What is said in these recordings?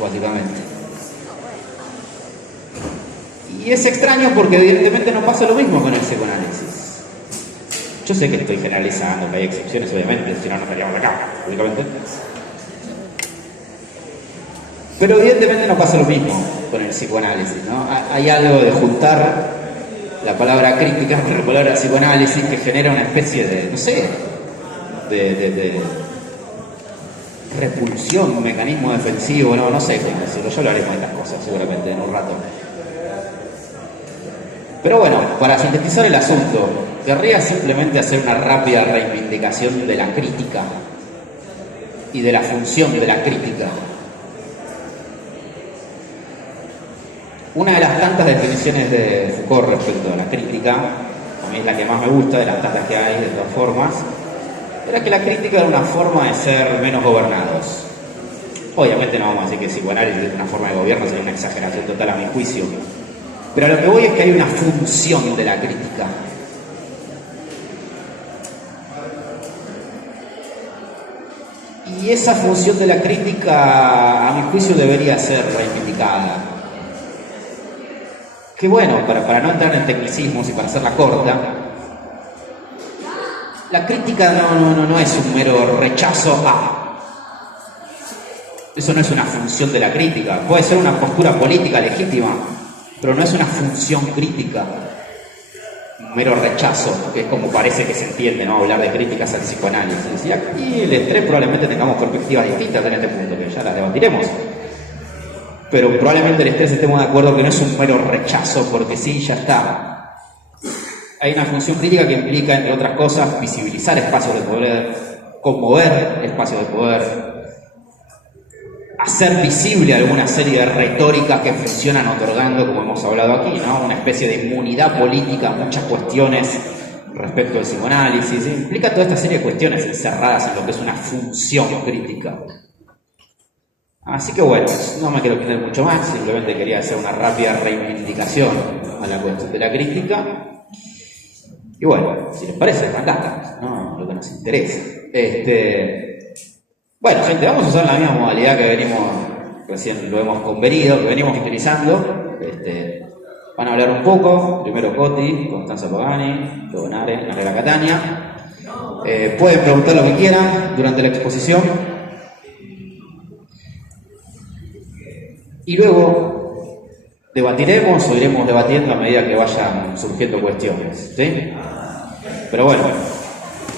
básicamente. Y es extraño porque evidentemente no pasa lo mismo con el psicoanálisis. Yo sé que estoy generalizando, que hay excepciones obviamente, si no, no estaríamos acá, públicamente. Pero evidentemente no pasa lo mismo con el psicoanálisis, ¿no? Hay algo de juntar la palabra crítica con la palabra psicoanálisis que genera una especie de, no sé, de repulsión, un mecanismo defensivo, no sé cómo decirlo, ya hablaremos de estas cosas seguramente en un rato. Pero bueno, para sintetizar el asunto, querría simplemente hacer una rápida reivindicación de la crítica y de la función de la crítica. Una de las tantas definiciones de Foucault respecto a la crítica, a mí es la que más me gusta de las tantas que hay de todas formas, era que la crítica era una forma de ser menos gobernados. Obviamente no vamos a decir que el psicoanálisis es una forma de gobierno, sería una exageración total a mi juicio. Pero a lo que voy es que hay una función de la crítica. Y esa función de la crítica, a mi juicio, debería ser reivindicada. Que bueno, para no entrar en tecnicismos y para hacerla corta, la crítica no es un mero rechazo a. Eso no es una función de la crítica. Puede ser una postura política legítima, pero no es una función crítica. Un mero rechazo, que es como parece que se entiende, ¿no? Hablar de críticas al psicoanálisis. Y aquí el estrés probablemente tengamos perspectivas distintas en este punto, que ya las debatiremos. Pero probablemente el estrés estemos de acuerdo que no es un mero rechazo, porque sí, ya está. Hay una función crítica que implica, entre otras cosas, visibilizar espacios de poder, conmover espacios de poder, hacer visible alguna serie de retóricas que funcionan otorgando, como hemos hablado aquí, ¿no? Una especie de inmunidad política a muchas cuestiones respecto al psicoanálisis. Implica toda esta serie de cuestiones encerradas en lo que es una función crítica. Así que bueno, no me quiero extender mucho más, simplemente quería hacer una rápida reivindicación a la cuestión de la crítica. Y bueno, si les parece, arrancamos, ¿no? Lo que nos interesa. Bueno, gente, vamos a usar la misma modalidad que venimos, recién lo hemos convenido, que venimos utilizando. Van a hablar un poco, primero Coti, Constanza Pagani, luego Narela Catania. Pueden preguntar lo que quieran durante la exposición. Y luego debatiremos o iremos debatiendo a medida que vayan surgiendo cuestiones, ¿sí? Pero bueno,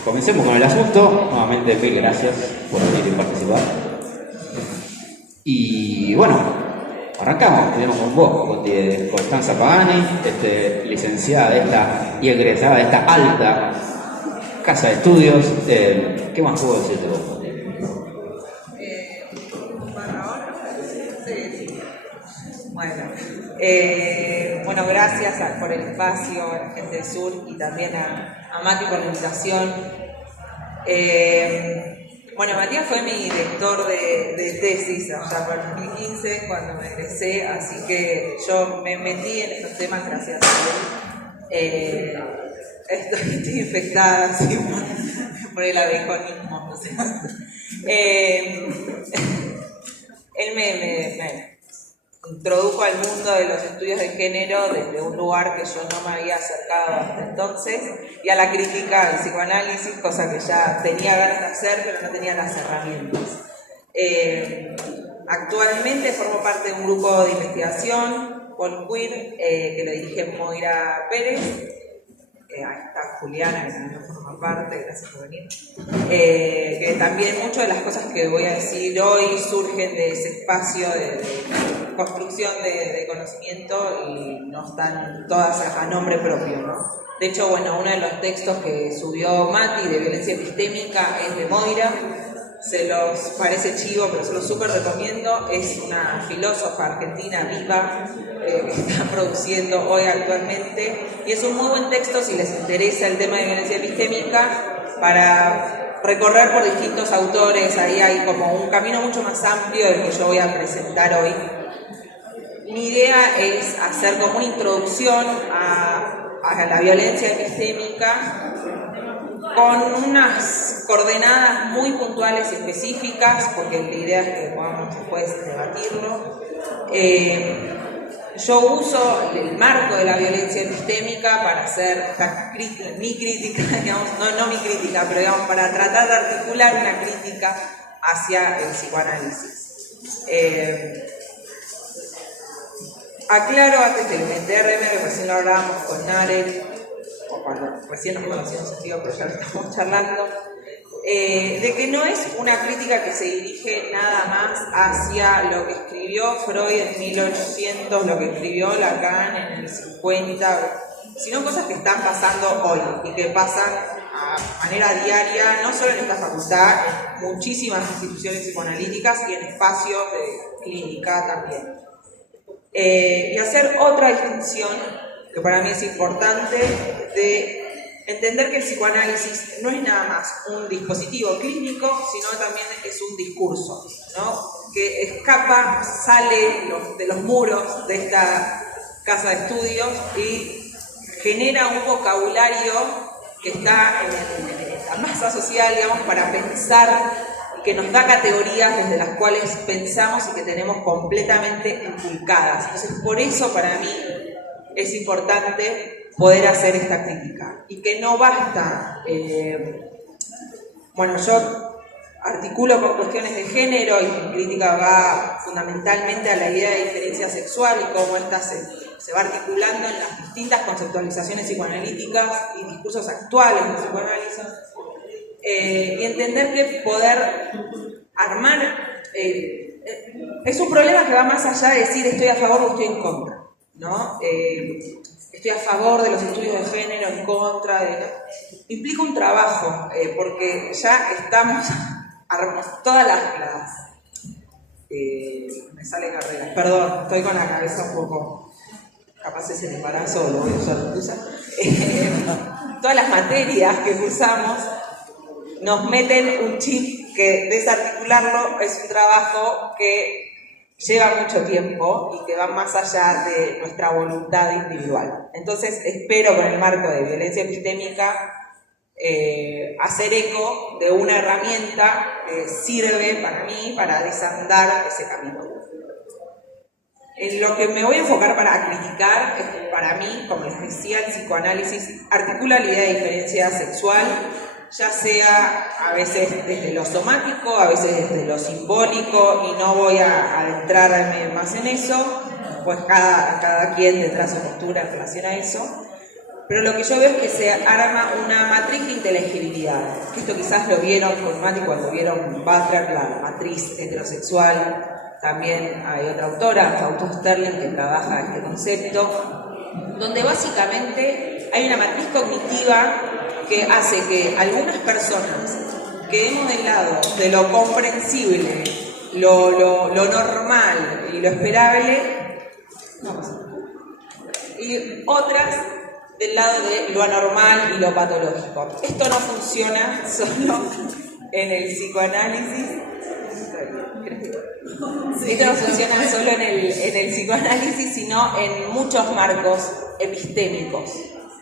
comencemos con el asunto. Nuevamente, mil gracias por venir y participar. Y bueno, arrancamos. Tenemos con vos, con Constanza Pagani, licenciada y egresada de esta alta casa de estudios. ¿Qué más puedo decirte vos? Bueno, gracias por el espacio a la gente del sur y también a Mati por la invitación. Bueno, Matías fue mi director de tesis allá por el 2015 cuando me egresé, así que yo me metí en estos temas gracias a él. Estoy infectada así, por el abejonismo. O sea. Él me introdujo al mundo de los estudios de género desde un lugar que yo no me había acercado hasta entonces, y a la crítica al psicoanálisis, cosa que ya tenía ganas de hacer, pero no tenía las herramientas. Actualmente formo parte de un grupo de investigación, Pol Queer, que lo dirige Moira Pérez. Ahí está Juliana, que también forma parte, gracias por venir. Que también muchas de las cosas que voy a decir hoy surgen de ese espacio de construcción de conocimiento y no están todas a nombre propio, ¿no? De hecho, bueno, uno de los textos que subió Mati de violencia epistémica es de Moira. Se los parece chivo, pero se los súper recomiendo. Es una filósofa argentina viva que está produciendo hoy actualmente. Y es un muy buen texto si les interesa el tema de violencia epistémica para recorrer por distintos autores. Ahí hay como un camino mucho más amplio del que yo voy a presentar hoy. Mi idea es hacer como una introducción a la violencia epistémica con unas coordenadas muy puntuales y específicas, porque la idea es que podamos después debatirlo. Yo uso el marco de la violencia epistémica para hacer mi crítica, digamos, no mi crítica, pero digamos, para tratar de articular una crítica hacia el psicoanálisis. Aclaro antes del DRM, que recién lo hablábamos con Naren, o cuando recién nos conocimos, pero ya lo estamos charlando, de que no es una crítica que se dirige nada más hacia lo que escribió Freud en 1800, lo que escribió Lacan en el 50, sino cosas que están pasando hoy y que pasan a manera diaria, no solo en esta facultad, en muchísimas instituciones psicoanalíticas y en espacios de clínica también. Y hacer otra distinción que para mí es importante, de entender que el psicoanálisis no es nada más un dispositivo clínico, sino también es un discurso, ¿no? Que escapa, sale de los muros de esta casa de estudios y genera un vocabulario que está en la masa social, digamos, para pensar, que nos da categorías desde las cuales pensamos y que tenemos completamente inculcadas. Entonces, por eso para mí es importante poder hacer esta crítica y que no basta, bueno, yo articulo con cuestiones de género y mi crítica va fundamentalmente a la idea de diferencia sexual y cómo esta se va articulando en las distintas conceptualizaciones psicoanalíticas y discursos actuales de psicoanálisis, y entender que poder armar es un problema que va más allá de decir estoy a favor o estoy en contra, ¿no? Estoy a favor de los estudios de género, en contra de... Implica un trabajo, porque ya estamos todas las me salen carreras, perdón, estoy con la cabeza un poco, capaz es el embarazo, lo voy a usar, todas las materias que cursamos nos meten un chip que desarticularlo es un trabajo que lleva mucho tiempo y que va más allá de nuestra voluntad individual. Entonces, espero con el marco de violencia epistémica hacer eco de una herramienta que sirve para mí para desandar ese camino. En lo que me voy a enfocar para criticar es que para mí, como les decía, el psicoanálisis articula la idea de diferencia sexual, ya sea a veces desde lo somático, a veces desde lo simbólico, y no voy a adentrarme más en eso, pues cada quien tendrá su postura en relación a eso, pero lo que yo veo es que se arma una matriz de inteligibilidad, que esto quizás lo vieron con Mati cuando vieron Butler, la matriz heterosexual, también hay otra autora, Fausto Sterling, que trabaja este concepto, donde básicamente hay una matriz cognitiva que hace que algunas personas quedemos del lado de lo comprensible, lo normal y lo esperable, y otras del lado de lo anormal y lo patológico. Esto no funciona solo en el psicoanálisis. Esto no funciona solo en el psicoanálisis, sino en muchos marcos epistémicos.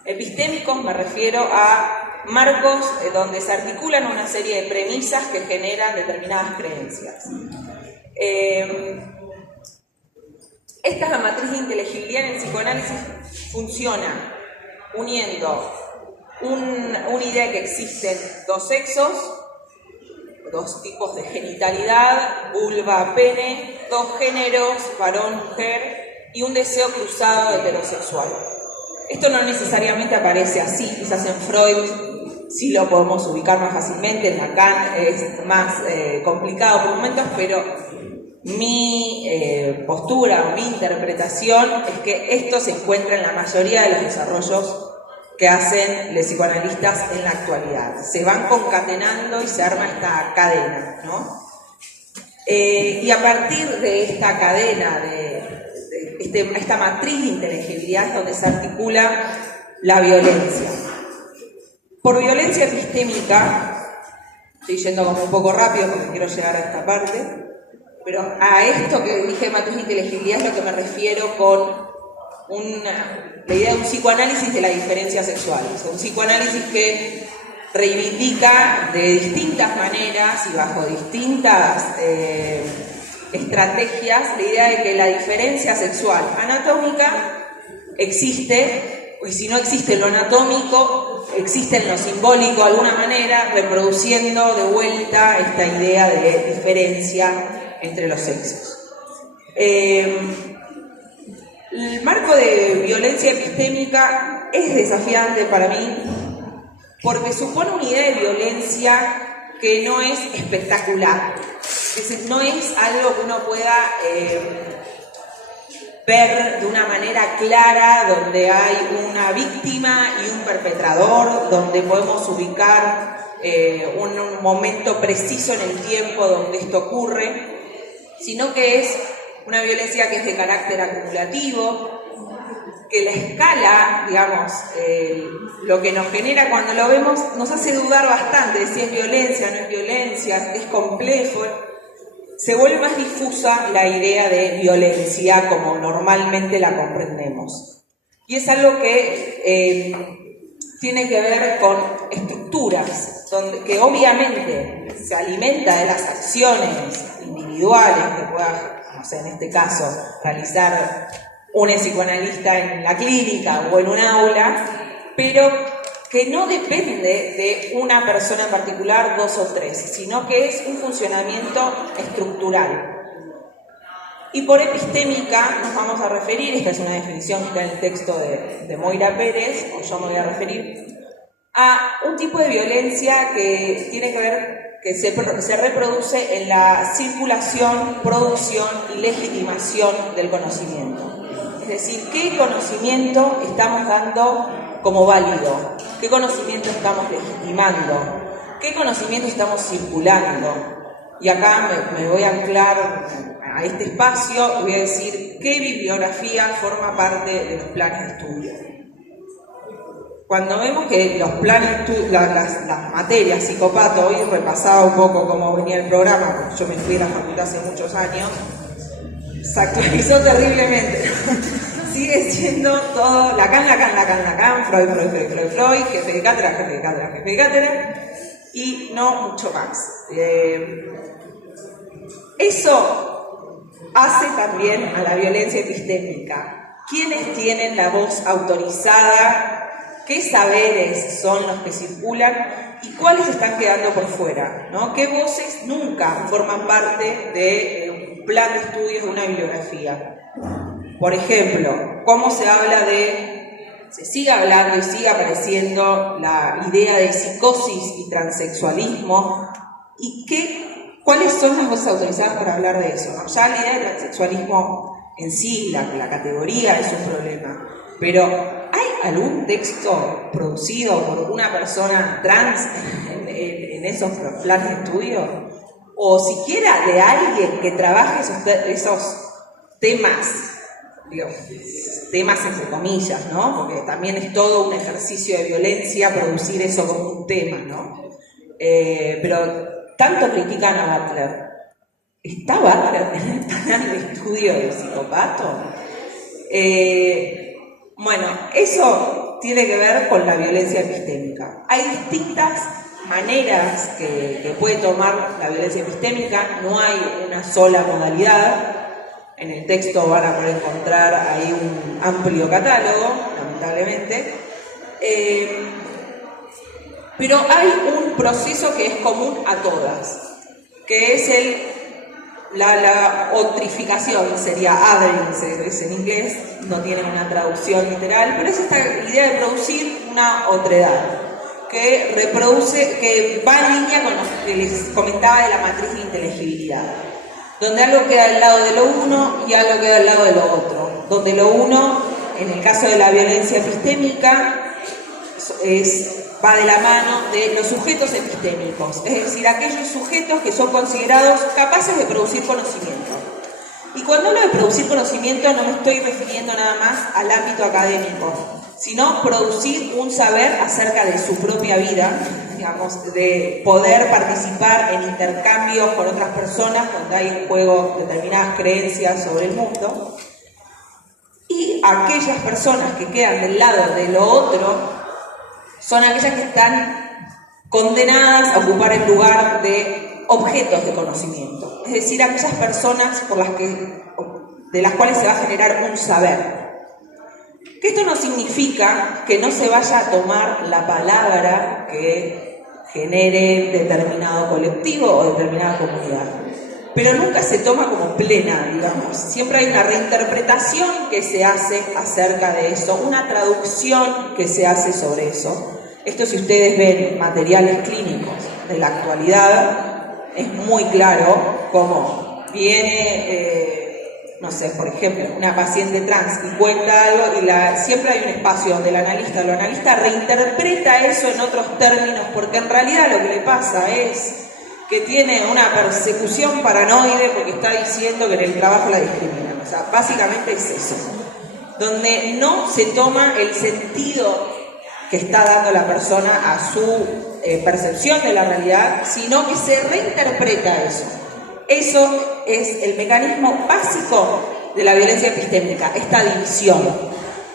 Epistémicos me refiero a marcos donde se articulan una serie de premisas que generan determinadas creencias. Esta es la matriz de inteligibilidad en el psicoanálisis, funciona uniendo una idea de que existen dos sexos, dos tipos de genitalidad, vulva, pene, dos géneros, varón, mujer, y un deseo cruzado heterosexual. Esto no necesariamente aparece así, quizás en Freud sí lo podemos ubicar más fácilmente, en Lacan es más complicado por momentos, pero mi postura, mi interpretación es que esto se encuentra en la mayoría de los desarrollos que hacen los psicoanalistas en la actualidad. Se van concatenando y se arma esta cadena, ¿no? Y a partir de esta cadena, esta matriz de inteligibilidad es donde se articula la violencia. Por violencia epistémica, estoy yendo como un poco rápido porque quiero llegar a esta parte, pero a esto que dije de matriz de inteligibilidad es lo que me refiero con la idea de un psicoanálisis de la diferencia sexual. O sea, un psicoanálisis que reivindica de distintas maneras y bajo distintas estrategias la idea de que la diferencia sexual anatómica existe, y si no existe lo anatómico, existe en lo simbólico de alguna manera, reproduciendo de vuelta esta idea de diferencia entre los sexos. El marco de violencia epistémica es desafiante para mí porque supone una idea de violencia que no es espectacular, es decir, no es algo que uno pueda ver de una manera clara, donde hay una víctima y un perpetrador, donde podemos ubicar un momento preciso en el tiempo donde esto ocurre, sino que es una violencia que es de carácter acumulativo, que la escala, digamos, lo que nos genera cuando lo vemos, nos hace dudar bastante de si es violencia, no es violencia, es complejo. Se vuelve más difusa la idea de violencia como normalmente la comprendemos. Y es algo que tiene que ver con estructuras, que obviamente se alimenta de las acciones individuales que pueda, no sé, en este caso, realizar un psicoanalista en la clínica o en un aula, pero que no depende de una persona en particular, dos o tres, sino que es un funcionamiento estructural. Y por epistémica nos vamos a referir, esta es una definición que está en el texto de Moira Pérez, o yo me voy a referir, a un tipo de violencia que tiene que ver, que se reproduce en la circulación, producción y legitimación del conocimiento. Es decir, ¿qué conocimiento estamos dando como válido? ¿Qué conocimiento estamos legitimando? ¿Qué conocimiento estamos circulando? Y acá me voy a anclar a este espacio y voy a decir qué bibliografía forma parte de los planes de estudio. Cuando vemos que los planes de estudio, las materias, psicopato, hoy repasaba un poco cómo venía el programa, porque yo me fui a la facultad hace muchos años, se actualizó terriblemente. Sigue siendo todo Lacan, Freud, jefe de cátedra, y no mucho más. Eso hace también a la violencia epistémica. ¿Quiénes tienen la voz autorizada? ¿Qué saberes son los que circulan? ¿Y cuáles están quedando por fuera? ¿No? ¿Qué voces nunca forman parte de un plan de estudios de una bibliografía? Por ejemplo, ¿cómo se sigue hablando y sigue apareciendo la idea de psicosis y transexualismo? ¿Y cuáles son las voces autorizadas para hablar de eso? Ya la idea de transexualismo en sí, la categoría es un problema, pero ¿hay algún texto producido por una persona trans en esos planes de estudio? O siquiera de alguien que trabaje esos temas, digo, temas entre comillas, ¿no? Porque también es todo un ejercicio de violencia producir eso como un tema, ¿no? Pero tanto critican a Butler. ¿Está Butler en el plan de estudio del psicopato? Bueno, eso tiene que ver con la violencia epistémica. Hay distintas maneras que puede tomar la violencia epistémica, no hay una sola modalidad. En el texto van a poder encontrar ahí un amplio catálogo, lamentablemente. Pero hay un proceso que es común a todas, que es la otrificación, sería othering, se dice en inglés, no tiene una traducción literal, pero es esta idea de producir una otredad, que va en línea con lo que les comentaba de la matriz de inteligibilidad, donde algo queda al lado de lo uno y algo queda al lado de lo otro, donde lo uno, en el caso de la violencia epistémica, va de la mano de los sujetos epistémicos, es decir, aquellos sujetos que son considerados capaces de producir conocimiento. Y cuando hablo de producir conocimiento no me estoy refiriendo nada más al ámbito académico, sino producir un saber acerca de su propia vida, digamos, de poder participar en intercambios con otras personas donde hay en juego determinadas creencias sobre el mundo. Y aquellas personas que quedan del lado de lo otro son aquellas que están condenadas a ocupar el lugar de objetos de conocimiento, es decir, aquellas personas de las cuales se va a generar un saber. Que esto no significa que no se vaya a tomar la palabra que genere determinado colectivo o determinada comunidad, pero nunca se toma como plena, digamos. Siempre hay una reinterpretación que se hace acerca de eso, una traducción que se hace sobre eso. Esto, si ustedes ven materiales clínicos de la actualidad, es muy claro cómo viene, no sé, por ejemplo, una paciente trans y cuenta algo y siempre hay un espacio donde el analista reinterpreta eso en otros términos, porque en realidad lo que le pasa es que tiene una persecución paranoide porque está diciendo que en el trabajo la discriminan. O sea, básicamente es eso, donde no se toma el sentido que está dando la persona a su percepción de la realidad, sino que se reinterpreta eso. Eso es el mecanismo básico de la violencia epistémica, esta división.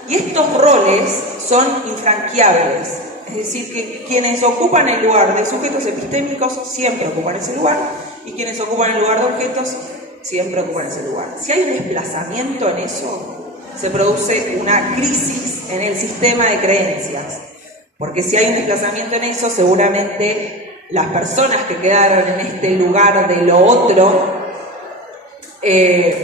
Y estos roles son infranqueables, es decir, que quienes ocupan el lugar de sujetos epistémicos siempre ocupan ese lugar, y quienes ocupan el lugar de objetos siempre ocupan ese lugar. Si hay un desplazamiento en eso, se produce una crisis en el sistema de creencias, porque si hay un desplazamiento en eso, seguramente las personas que quedaron en este lugar de lo otro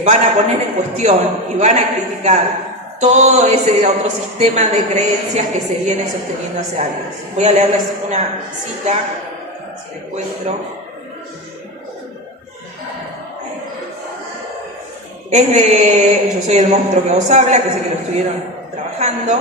van a poner en cuestión y van a criticar todo ese otro sistema de creencias que se viene sosteniendo hace años. Voy a leerles una cita, si la encuentro. Es de Yo soy el monstruo que os habla, que sé que lo estuvieron trabajando.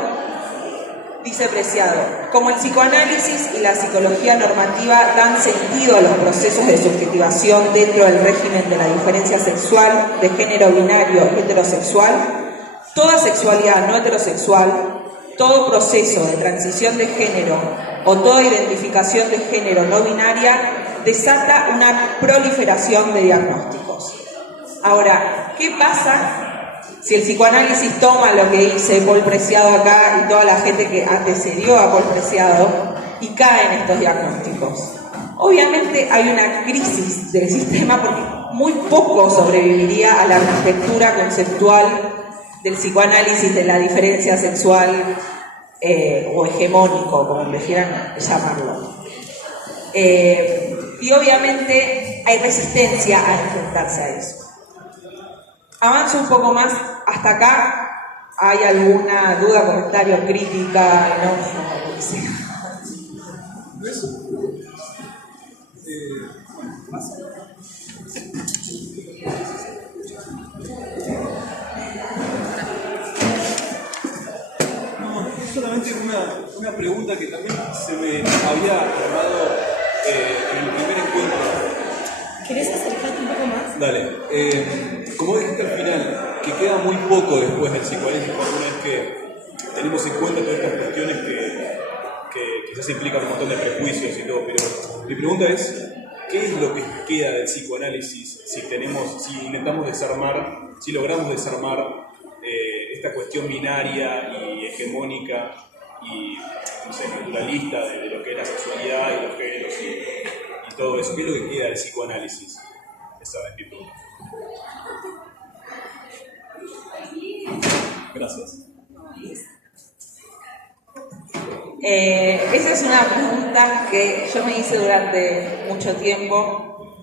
Dice Preciado: como el psicoanálisis y la psicología normativa dan sentido a los procesos de subjetivación dentro del régimen de la diferencia sexual, de género binario heterosexual, toda sexualidad no heterosexual, todo proceso de transición de género o toda identificación de género no binaria desata una proliferación de diagnósticos. Ahora, ¿qué pasa si el psicoanálisis toma lo que dice Paul Preciado acá y toda la gente que antecedió a Paul Preciado y cae en estos diagnósticos? Obviamente hay una crisis del sistema, porque muy poco sobreviviría a la arquitectura conceptual del psicoanálisis de la diferencia sexual o hegemónico, como prefieran llamarlo. Y obviamente hay resistencia a enfrentarse a eso. Avanzo un poco más. Hasta acá, ¿hay alguna duda, comentario, crítica, enojo, lo que sea? Solamente una pregunta que también se me había armado en el primer encuentro. ¿Querés acercarte un poco más? Dale. Como dijiste al final, que queda muy poco después del psicoanálisis, una vez que tenemos en cuenta todas estas cuestiones que quizás implican un montón de prejuicios y todo, pero mi pregunta es, ¿qué es lo que queda del psicoanálisis si intentamos desarmar, si logramos desarmar esta cuestión binaria y hegemónica y, no sé, naturalista de lo que es la sexualidad y los géneros y todo eso? ¿Qué es lo que queda del psicoanálisis? Esa es mi pregunta. Gracias. Esa es una pregunta que yo me hice durante mucho tiempo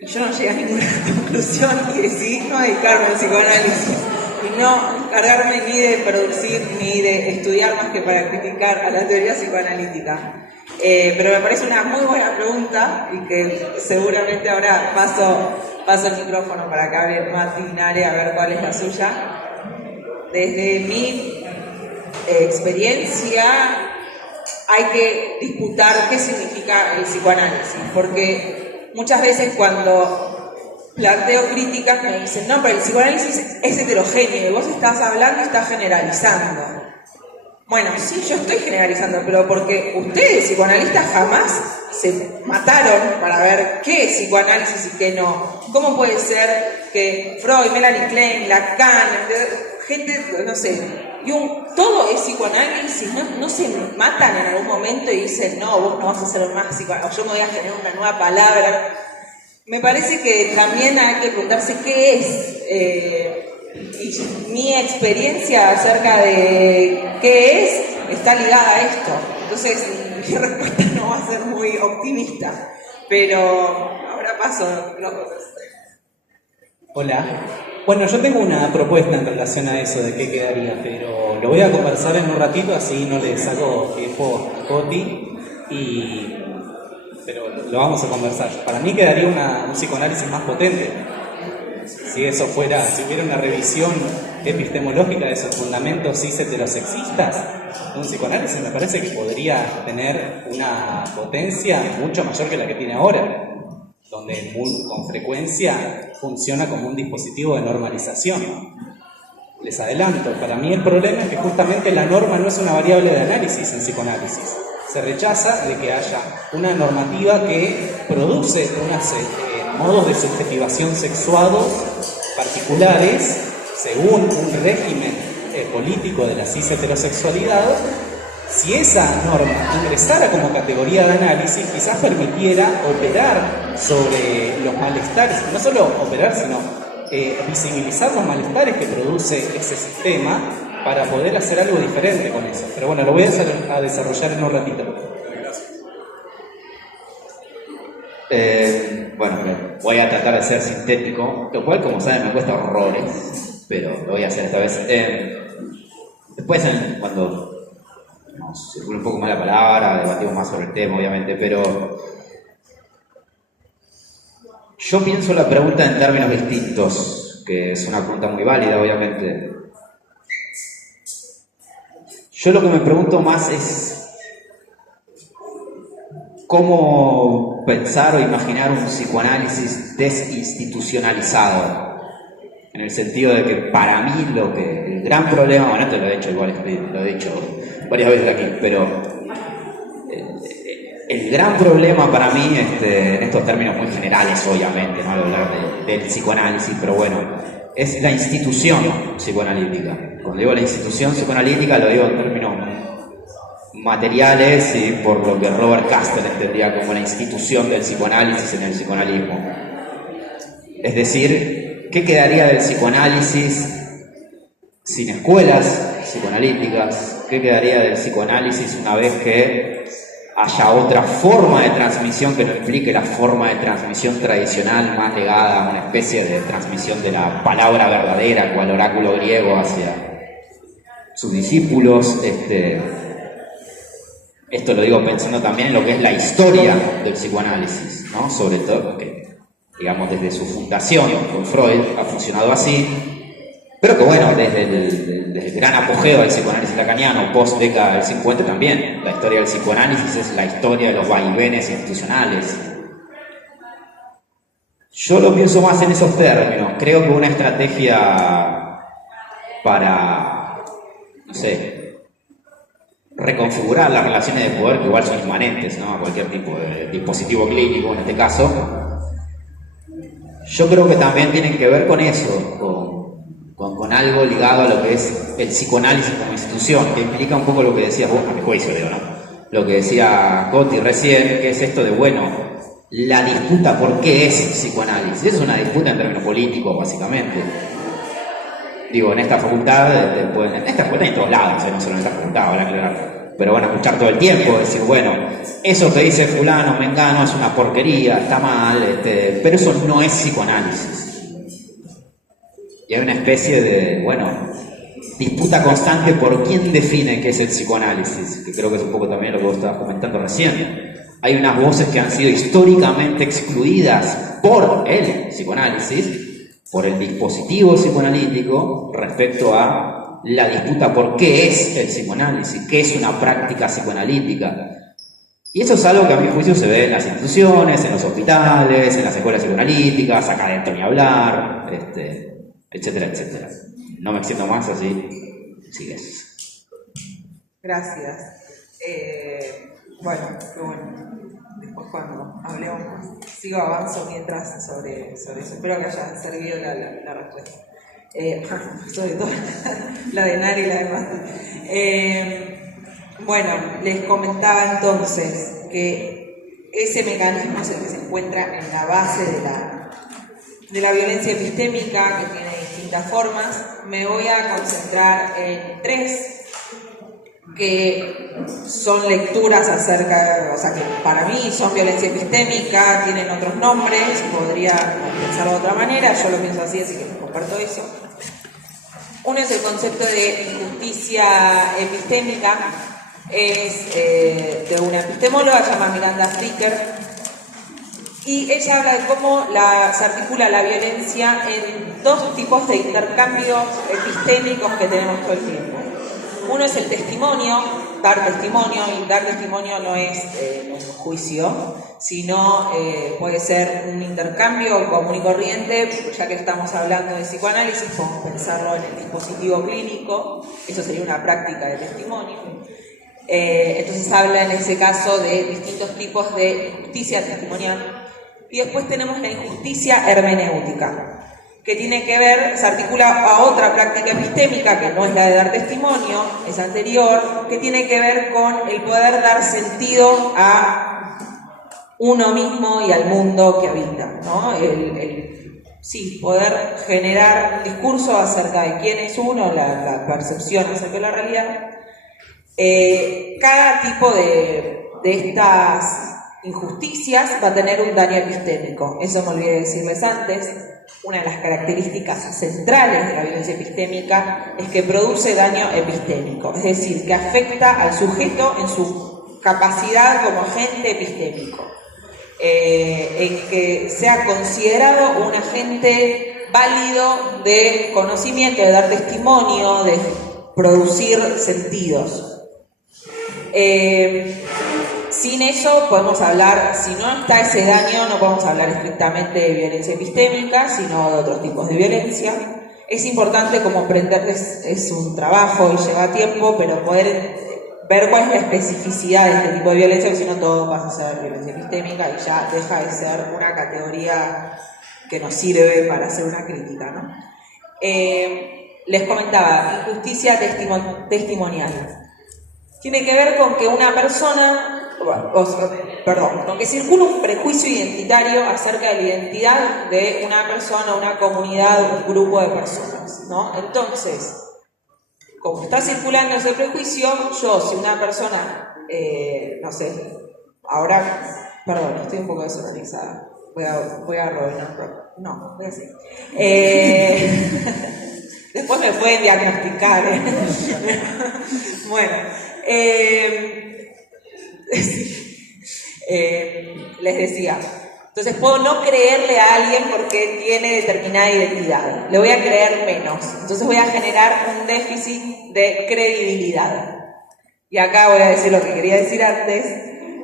y yo no llegué a ninguna conclusión y decidí no dedicarme al psicoanálisis y no encargarme ni de producir ni de estudiar más que para criticar a la teoría psicoanalítica. Pero me parece una muy buena pregunta y que seguramente ahora paso el micrófono para que hable Mati Nare a ver cuál es la suya. Desde mi experiencia hay que disputar qué significa el psicoanálisis, porque muchas veces cuando planteo críticas me dicen, no, pero el psicoanálisis es heterogéneo y vos estás hablando y estás generalizando. Bueno, sí, yo estoy generalizando, pero porque ustedes, psicoanalistas, jamás se mataron para ver qué es psicoanálisis y qué no. ¿Cómo puede ser que Freud, Melanie Klein, Lacan, gente, no sé, todo es psicoanálisis, no se matan en algún momento y dicen, no, vos no vas a hacer más psicoanálisis, o yo me voy a generar una nueva palabra. Me parece que también hay que preguntarse qué es, y mi experiencia acerca de qué es está ligada a esto. Entonces, mi respuesta no va a ser muy optimista, pero ahora paso los cosas. Hola. Bueno, yo tengo una propuesta en relación a eso de qué quedaría, pero lo voy a conversar en un ratito, así no le saco tiempo a Coti, pero lo vamos a conversar. Para mí quedaría un psicoanálisis más potente. Si hubiera una revisión epistemológica de sus fundamentos cis heterosexistas, un psicoanálisis me parece que podría tener una potencia mucho mayor que la que tiene ahora, donde con frecuencia funciona como un dispositivo de normalización. Les adelanto, para mí el problema es que justamente la norma no es una variable de análisis en psicoanálisis. Se rechaza de que haya una normativa que produce unos modos de subjetivación sexuados particulares según un régimen político de la cis heterosexualidad. Si esa norma ingresara como categoría de análisis, quizás permitiera operar sobre los malestares, no solo operar, sino visibilizar los malestares que produce ese sistema para poder hacer algo diferente con eso. Pero bueno, lo voy a desarrollar en un ratito. Bueno, voy a tratar de ser sintético, lo cual, como saben, me cuesta horrores, pero lo voy a hacer esta vez. Después, cuando nos circula un poco más la palabra, debatimos más sobre el tema, obviamente, pero yo pienso la pregunta en términos distintos, que es una pregunta muy válida, obviamente. Yo lo que me pregunto más es cómo pensar o imaginar un psicoanálisis desinstitucionalizado, en el sentido de que para mí el gran problema, bueno, esto lo he dicho igual, lo he dicho varias veces aquí, pero el gran problema para mí, en estos términos muy generales, obviamente, no hablar del psicoanálisis, pero bueno, es la institución psicoanalítica. Cuando digo la institución psicoanalítica, lo digo en términos materiales y por lo que Robert Castle entendía como la institución del psicoanálisis en el psicoanalismo. Es decir, ¿qué quedaría del psicoanálisis sin escuelas psicoanalíticas? ¿Qué quedaría del psicoanálisis una vez que haya otra forma de transmisión que no implique la forma de transmisión tradicional más ligada a una especie de transmisión de la palabra verdadera, cual oráculo griego hacia sus discípulos? Esto lo digo pensando también en lo que es la historia del psicoanálisis, ¿no? Sobre todo porque, digamos, desde su fundación con Freud ha funcionado así, pero que bueno, desde el gran apogeo del psicoanálisis lacaniano, post década del 50 también, la historia del psicoanálisis es la historia de los vaivenes institucionales. Yo lo pienso más en esos términos. Creo que una estrategia para, no sé, reconfigurar las relaciones de poder, que igual son inmanentes, ¿no?, a cualquier tipo de dispositivo clínico en este caso, yo creo que también tienen que ver con eso, con algo ligado a lo que es el psicoanálisis como institución, que implica un poco lo que decías vos, a mi juicio, digo, ¿no? Lo que decía Coti recién, que es esto de, bueno, la disputa por qué es psicoanálisis. Eso es una disputa en términos políticos, básicamente. Digo, en esta facultad, en esta facultad y en todos lados, no solo en esta facultad, ¿verdad? Claro. Pero bueno, escuchar todo el tiempo, decir, bueno, eso que dice fulano, mengano, es una porquería, está mal, pero eso no es psicoanálisis. Y hay una especie de, bueno, disputa constante por quién define qué es el psicoanálisis, que creo que es un poco también lo que vos estabas comentando recién. Hay unas voces que han sido históricamente excluidas por el psicoanálisis, por el dispositivo psicoanalítico, respecto a la disputa por qué es el psicoanálisis, qué es una práctica psicoanalítica. Y eso es algo que a mi juicio se ve en las instituciones, en los hospitales, en las escuelas psicoanalíticas, acá adentro ni hablar, etcétera, etcétera. No me extiendo más, así sigues. Gracias. Bueno, qué bueno. Después cuando hablemos, sigo avanzo mientras sobre eso. Espero que haya servido la respuesta. Sobre todo la de Nari y la demás. Bueno, les comentaba entonces que ese mecanismo es el que se encuentra en la base de la violencia epistémica, que tiene distintas formas. Me voy a concentrar en 3 que son lecturas acerca, o sea, que para mí son violencia epistémica, tienen otros nombres, podría pensarlo de otra manera, yo lo pienso así que comparto eso. Uno es el concepto de injusticia epistémica, es de una epistemóloga llamada Miranda Fricker, y ella habla de cómo se articula la violencia en 2 tipos de intercambios epistémicos que tenemos todo el tiempo. Uno es el testimonio, dar testimonio, y dar testimonio no es un juicio, sino puede ser un intercambio común y corriente, ya que estamos hablando de psicoanálisis, podemos pensarlo en el dispositivo clínico, eso sería una práctica de testimonio. Entonces habla en ese caso de distintos tipos de injusticia testimonial. Y después tenemos la injusticia hermenéutica, que tiene que ver, se articula a otra práctica epistémica, que no es la de dar testimonio, es anterior, que tiene que ver con el poder dar sentido a uno mismo y al mundo que habita, ¿no? Sí, poder generar discurso acerca de quién es uno, la percepción acerca de la realidad. Cada tipo de estas injusticias va a tener un daño epistémico, eso me olvidé decirles antes. Una de las características centrales de la violencia epistémica es que produce daño epistémico, es decir, que afecta al sujeto en su capacidad como agente epistémico, en que sea considerado un agente válido de conocimiento, de dar testimonio, de producir sentidos. Sin eso podemos hablar, si no está ese daño, no podemos hablar estrictamente de violencia epistémica, sino de otros tipos de violencia. Es importante como aprender, es un trabajo y lleva tiempo, pero poder ver cuál es la especificidad de este tipo de violencia, porque si no todo pasa a ser violencia epistémica y ya deja de ser una categoría que nos sirve para hacer una crítica, ¿no? Les comentaba, injusticia testimonial. Tiene que ver con que una persona, con que circula un prejuicio identitario acerca de la identidad de una persona, una comunidad, un grupo de personas, ¿no? Entonces, como está circulando ese prejuicio, yo, si una persona, no sé, ahora, perdón, estoy un poco desorganizada, voy a robar, no, voy a seguir. Después me pueden diagnosticar, Bueno, les decía, entonces puedo no creerle a alguien porque tiene determinada identidad, le voy a creer menos, entonces voy a generar un déficit de credibilidad. Y acá voy a decir lo que quería decir antes.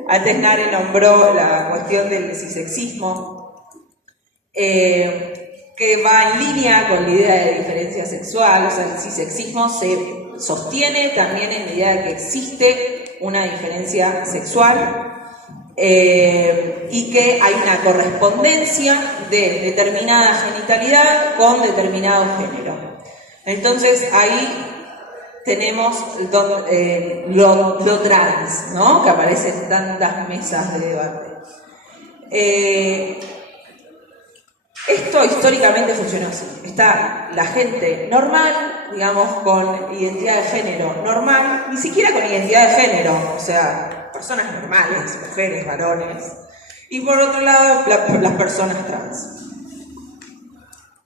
Antes Nare nombró la cuestión del cisexismo, que va en línea con la idea de diferencia sexual. O sea, el cisexismo se sostiene también en la idea de que existe una diferencia sexual y que hay una correspondencia de determinada genitalidad con determinado género. Entonces ahí tenemos lo trans, ¿no? Que aparece en tantas mesas de debate. Esto históricamente funcionó así. Está la gente normal, digamos, con identidad de género normal, ni siquiera con identidad de género, o sea, personas normales, mujeres, varones, y por otro lado, las personas trans.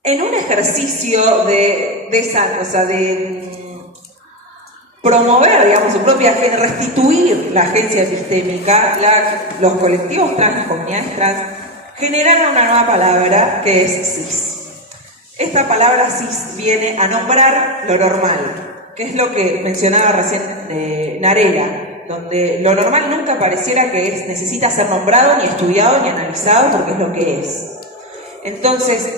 En un ejercicio de promover, digamos, su propia agenda, restituir la agencia epistémica, los colectivos trans, las comunidades trans, generaron una nueva palabra que es cis. Esta palabra cis viene a nombrar lo normal, que es lo que mencionaba recién Narela, donde lo normal nunca pareciera que necesita ser nombrado, ni estudiado, ni analizado, porque es lo que es. Entonces,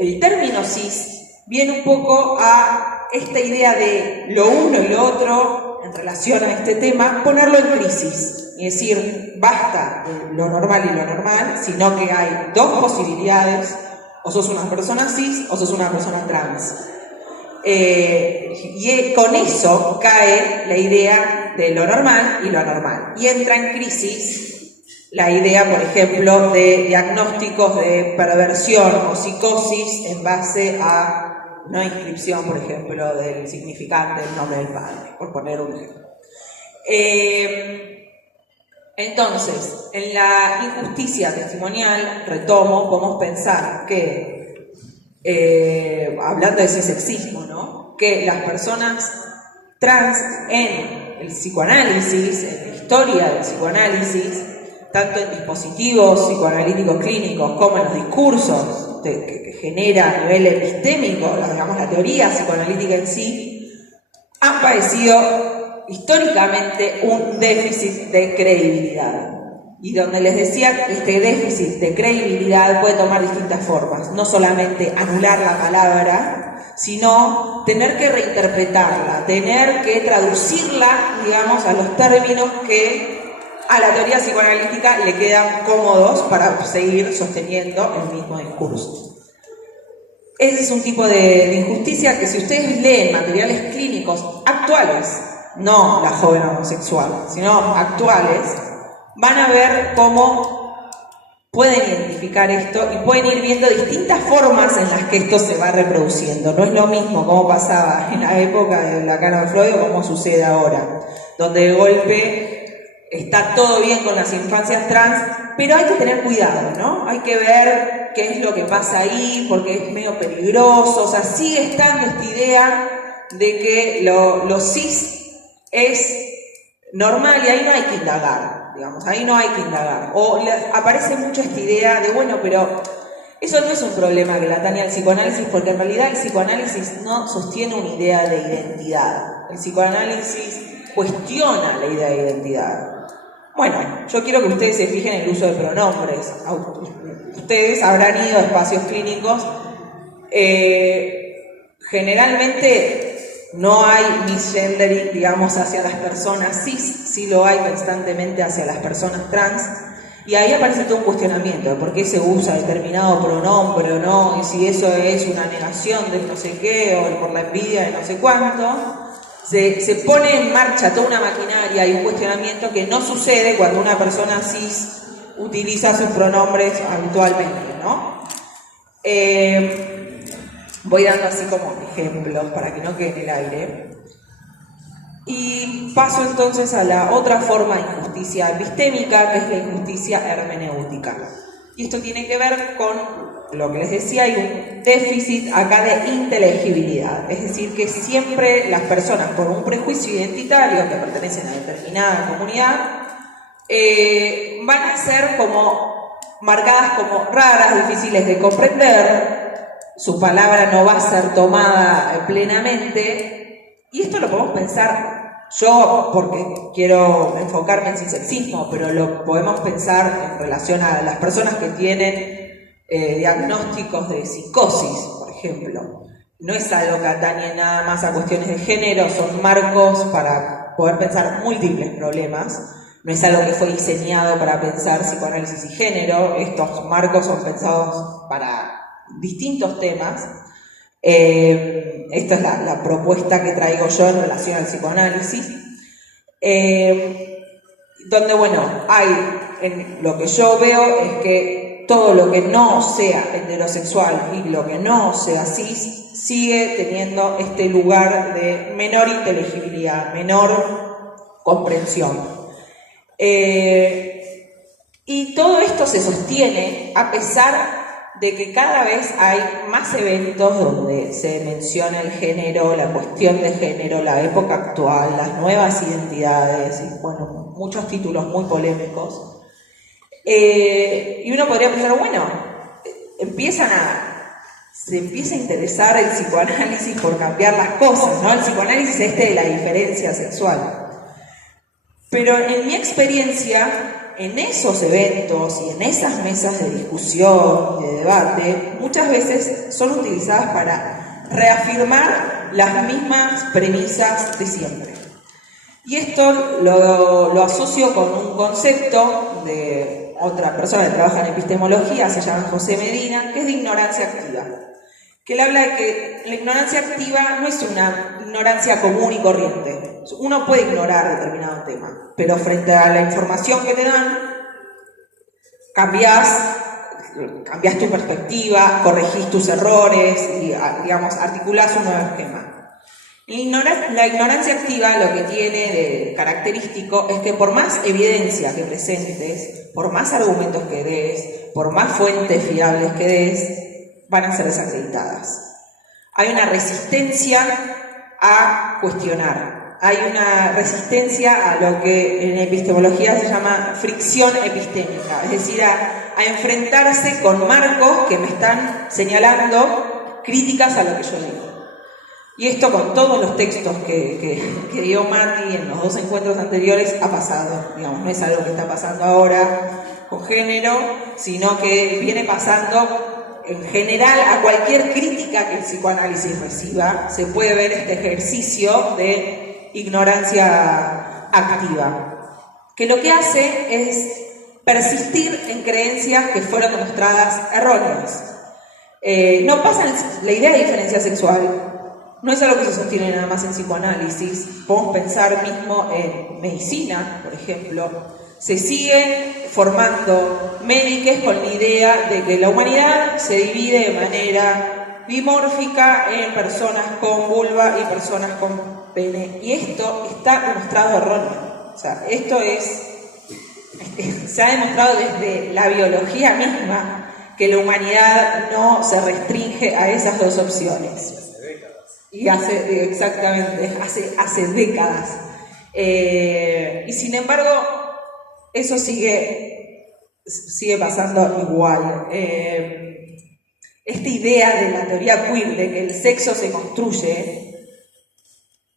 el término cis viene un poco a esta idea de lo uno y lo otro en relación a este tema, ponerlo en crisis. Y decir, basta de lo normal y lo normal, sino que hay dos posibilidades, O sos una persona cis o sos una persona trans. Y con eso cae la idea de lo normal y lo anormal. Y entra en crisis la idea, por ejemplo, de diagnósticos de perversión o psicosis en base a no inscripción, por ejemplo, del significante del nombre del padre, por poner un ejemplo. Entonces, en la injusticia testimonial, retomo, podemos pensar que hablando de ese sexismo, ¿no? Que las personas trans en el psicoanálisis, en la historia del psicoanálisis, tanto en dispositivos psicoanalíticos clínicos como en los discursos que genera a nivel epistémico, digamos la teoría psicoanalítica en sí, han padecido históricamente un déficit de credibilidad. Y donde les decía que este déficit de credibilidad puede tomar distintas formas, no solamente anular la palabra, sino tener que reinterpretarla, tener que traducirla, digamos, a los términos que a la teoría psicoanalítica le quedan cómodos para seguir sosteniendo el mismo discurso. Ese es un tipo de injusticia que si ustedes leen materiales clínicos actuales, no la joven homosexual, sino actuales, van a ver cómo pueden identificar esto y pueden ir viendo distintas formas en las que esto se va reproduciendo. No es lo mismo como pasaba en la época de Lacan o Freud o como sucede ahora, donde de golpe está todo bien con las infancias trans, pero hay que tener cuidado, ¿no? Hay que ver qué es lo que pasa ahí, porque es medio peligroso. O sea, sigue estando esta idea de que lo cis es normal y ahí no hay que indagar. Digamos, ahí no hay que indagar. O aparece mucho esta idea de, bueno, pero eso no es un problema que la atañe al psicoanálisis, porque en realidad el psicoanálisis no sostiene una idea de identidad. El psicoanálisis cuestiona la idea de identidad. Bueno, yo quiero que ustedes se fijen en el uso de pronombres. Ustedes habrán ido a espacios clínicos. Generalmente no hay misgendering, digamos, hacia las personas cis, sí lo hay constantemente hacia las personas trans, y ahí aparece todo un cuestionamiento de por qué se usa determinado pronombre o no, y si eso es una negación de no sé qué, o por la envidia de no sé cuánto. Se pone en marcha toda una maquinaria y un cuestionamiento que no sucede cuando una persona cis utiliza sus pronombres habitualmente, ¿no? Voy dando así como ejemplos para que no quede en el aire. Y paso entonces a la otra forma de injusticia epistémica, que es la injusticia hermenéutica. Y esto tiene que ver con lo que les decía, hay un déficit acá de inteligibilidad. Es decir, que siempre las personas, por un prejuicio identitario que pertenecen a determinada comunidad, van a ser como marcadas como raras, difíciles de comprender. Su palabra no va a ser tomada plenamente, y esto lo podemos pensar, yo porque quiero enfocarme en cisexismo, pero lo podemos pensar en relación a las personas que tienen diagnósticos de psicosis, por ejemplo. No es algo que atañe nada más a cuestiones de género, son marcos para poder pensar múltiples problemas. No es algo que fue diseñado para pensar psicoanálisis y género, estos marcos son pensados para distintos temas. Esta es la propuesta que traigo yo en relación al psicoanálisis, donde, bueno, lo que yo veo es que todo lo que no sea heterosexual y lo que no sea cis sigue teniendo este lugar de menor inteligibilidad, menor comprensión. Y todo esto se sostiene a pesar de que cada vez hay más eventos donde se menciona el género, la cuestión de género, la época actual, las nuevas identidades, y bueno, muchos títulos muy polémicos. Y uno podría pensar, bueno, se empieza a interesar el psicoanálisis por cambiar las cosas, ¿no? El psicoanálisis de la diferencia sexual. Pero en mi experiencia, en esos eventos y en esas mesas de discusión y de debate, muchas veces son utilizadas para reafirmar las mismas premisas de siempre. Y esto lo asocio con un concepto de otra persona que trabaja en epistemología, se llama José Medina, que es de ignorancia activa. Que él habla de que la ignorancia activa no es una ignorancia común y corriente. Uno puede ignorar determinado tema, pero frente a la información que te dan, cambiás tu perspectiva, corregís tus errores y, digamos, articulás un nuevo esquema. La ignorancia activa lo que tiene de característico es que por más evidencia que presentes, por más argumentos que des, por más fuentes fiables que des, van a ser desacreditadas. Hay una resistencia a cuestionar, hay una resistencia a lo que en epistemología se llama fricción epistémica, es decir, a enfrentarse con marcos que me están señalando críticas a lo que yo digo. Y esto con todos los textos que dio Mati en los 2 encuentros anteriores ha pasado, digamos, no es algo que está pasando ahora con género, sino que viene pasando en general a cualquier crítica que el psicoanálisis reciba, se puede ver este ejercicio de ignorancia activa, que lo que hace es persistir en creencias que fueron demostradas erróneas. No pasa la idea de diferencia sexual. No es algo que se sostiene nada más en psicoanálisis. Podemos pensar mismo en medicina, por ejemplo. Se siguen formando médicos con la idea de que la humanidad se divide de manera dimórfica en personas con vulva y personas con pene. Y esto está demostrado erróneo. O sea, esto se ha demostrado desde la biología misma que la humanidad no se restringe a esas dos opciones. Y exactamente, hace décadas. Y sin embargo, eso sigue pasando igual. Esta idea de la teoría queer de que el sexo se construye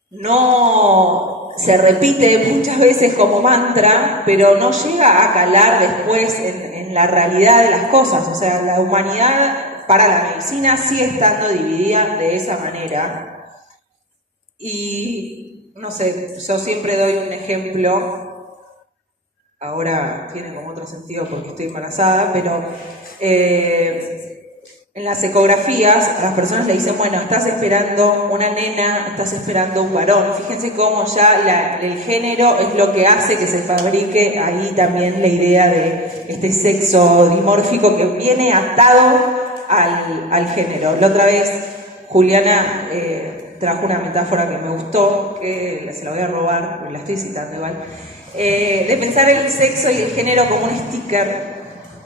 no se repite muchas veces como mantra, pero no llega a calar después en la realidad de las cosas. O sea, la humanidad para la medicina sigue estando dividida de esa manera. Y, no sé, yo siempre doy un ejemplo, ahora tiene como otro sentido porque estoy embarazada, pero en las ecografías a las personas le dicen, bueno, estás esperando una nena, estás esperando un varón. Fíjense cómo ya el género es lo que hace que se fabrique ahí también la idea de este sexo dimórfico que viene atado al género. La otra vez Juliana trajo una metáfora que me gustó, que se la voy a robar, porque la estoy citando igual, de pensar el sexo y el género como un sticker,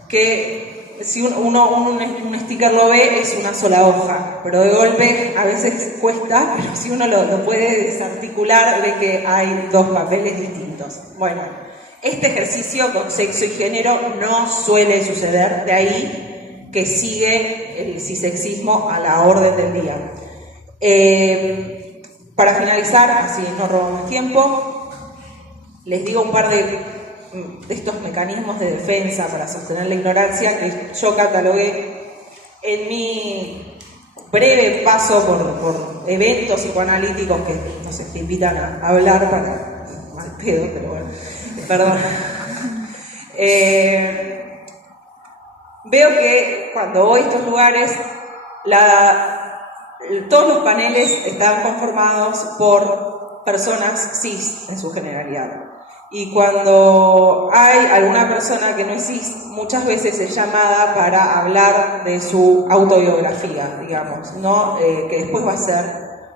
que si un sticker lo ve es una sola hoja, pero de golpe a veces cuesta, pero si uno lo puede desarticular ve que hay dos papeles distintos. Bueno, este ejercicio con sexo y género no suele suceder, de ahí que sigue el cisexismo a la orden del día. Para finalizar, así no robamos tiempo, les digo un par de estos mecanismos de defensa para sostener la ignorancia que yo catalogué en mi breve paso por eventos psicoanalíticos que no sé, te invitan a hablar para mal pedo, pero bueno, perdón. Veo que cuando voy a estos lugares, todos los paneles están conformados por personas cis en su generalidad. Y cuando hay alguna persona que no es cis, muchas veces es llamada para hablar de su autobiografía, digamos, ¿no? Que después va a ser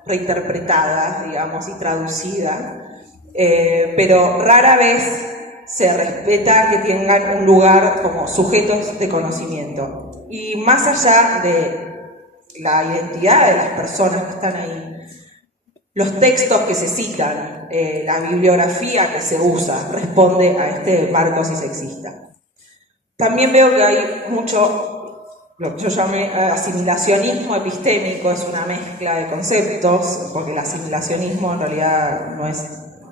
reinterpretada, digamos, y traducida. Pero rara vez se respeta que tengan un lugar como sujetos de conocimiento. Y más allá de la identidad de las personas que están ahí, los textos que se citan, la bibliografía que se usa, responde a este marco cisexista. También veo que hay mucho, lo que yo llamé asimilacionismo epistémico, es una mezcla de conceptos, porque el asimilacionismo en realidad no es,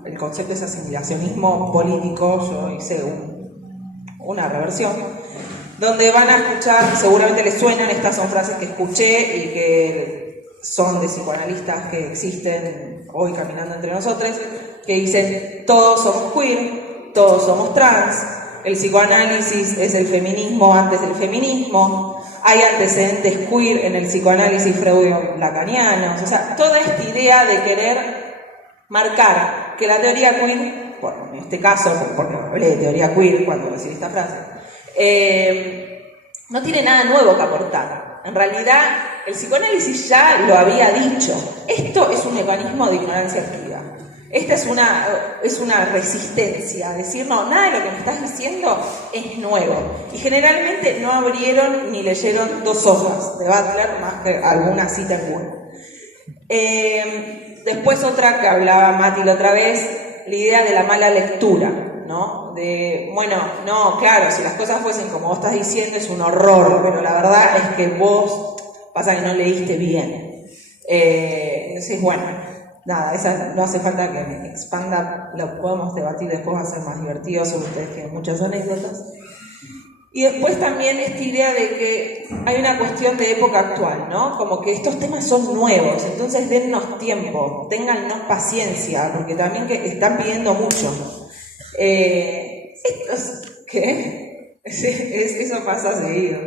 el concepto es asimilacionismo político, yo hice una reversión, donde van a escuchar, seguramente les suenan, estas son frases que escuché y que son de psicoanalistas que existen hoy caminando entre nosotros, que dicen, todos somos queer, todos somos trans, el psicoanálisis es el feminismo antes del feminismo, hay antecedentes queer en el psicoanálisis freudo-lacanianos, o sea, toda esta idea de querer marcar que la teoría queer, bueno, en este caso, porque hablé de teoría queer cuando recibí esta frase, no tiene nada nuevo que aportar. En realidad, el psicoanálisis ya lo había dicho. Esto es un mecanismo de ignorancia activa. Esta es una resistencia, decir, no, nada de lo que me estás diciendo es nuevo. Y generalmente no abrieron ni leyeron 2 hojas de Butler, más que alguna cita en Word. Después otra que hablaba Mati la otra vez, la idea de la mala lectura, ¿no? De, bueno, no, claro, si las cosas fuesen como vos estás diciendo es un horror, pero la verdad es que vos pasa que no leíste bien. Entonces, bueno, nada, esa no hace falta que me expanda, lo podemos debatir después, va a ser más divertido, sobre ustedes tienen muchas anécdotas. Y después también esta idea de que hay una cuestión de época actual, ¿no? Como que estos temas son nuevos, entonces dennos tiempo, téngannos paciencia, porque también que están pidiendo mucho. ¿Qué? Eso pasa seguido.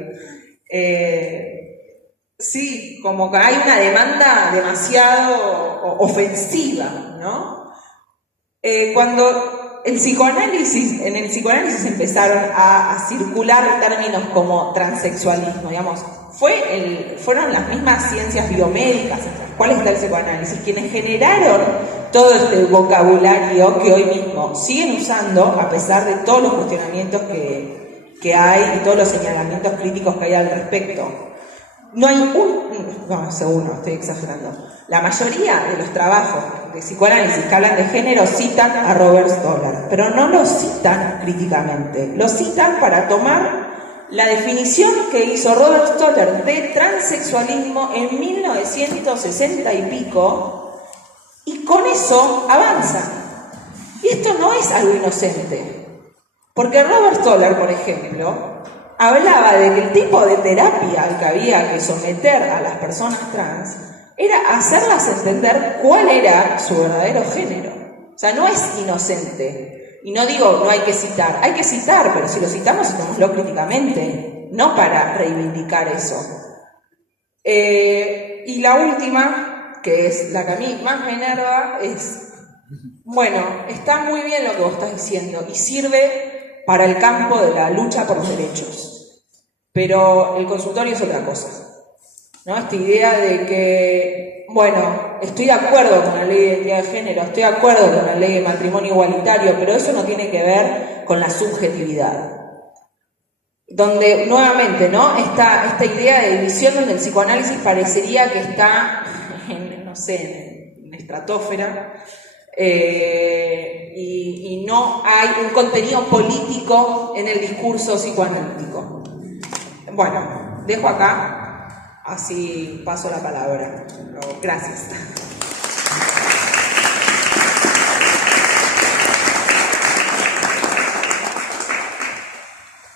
Sí, como que hay una demanda demasiado ofensiva, ¿no? Cuando en el psicoanálisis empezaron a circular términos como transexualismo, digamos, fueron las mismas ciencias biomédicas, entre las cuales está el psicoanálisis, quienes generaron todo este vocabulario que hoy mismo siguen usando, a pesar de todos los cuestionamientos que hay y todos los señalamientos críticos que hay al respecto. No hay seguro, estoy exagerando. La mayoría de los trabajos de psicoanálisis que hablan de género citan a Robert Stoller, pero no lo citan críticamente, lo citan para tomar la definición que hizo Robert Stoller de transexualismo en 1960 y pico, y con eso avanzan. Y esto no es algo inocente, porque Robert Stoller, por ejemplo, hablaba de que el tipo de terapia al que había que someter a las personas trans era hacerlas entender cuál era su verdadero género. O sea, no es inocente. Y no digo no hay que citar, pero si lo citamos, citámoslo críticamente, no para reivindicar eso. Y la última, que es la que a mí más me enerva, es, bueno, está muy bien lo que vos estás diciendo y sirve para el campo de la lucha por los derechos, pero el consultorio es otra cosa, ¿no? Esta idea de que, bueno, estoy de acuerdo con la ley de identidad de género, estoy de acuerdo con la ley de matrimonio igualitario, pero eso no tiene que ver con la subjetividad. Donde, nuevamente, ¿no? Esta idea de división donde el psicoanálisis parecería que está, no sé, en estratosfera, y no hay un contenido político en el discurso psicoanalítico. Bueno, dejo acá, así paso la palabra. Gracias.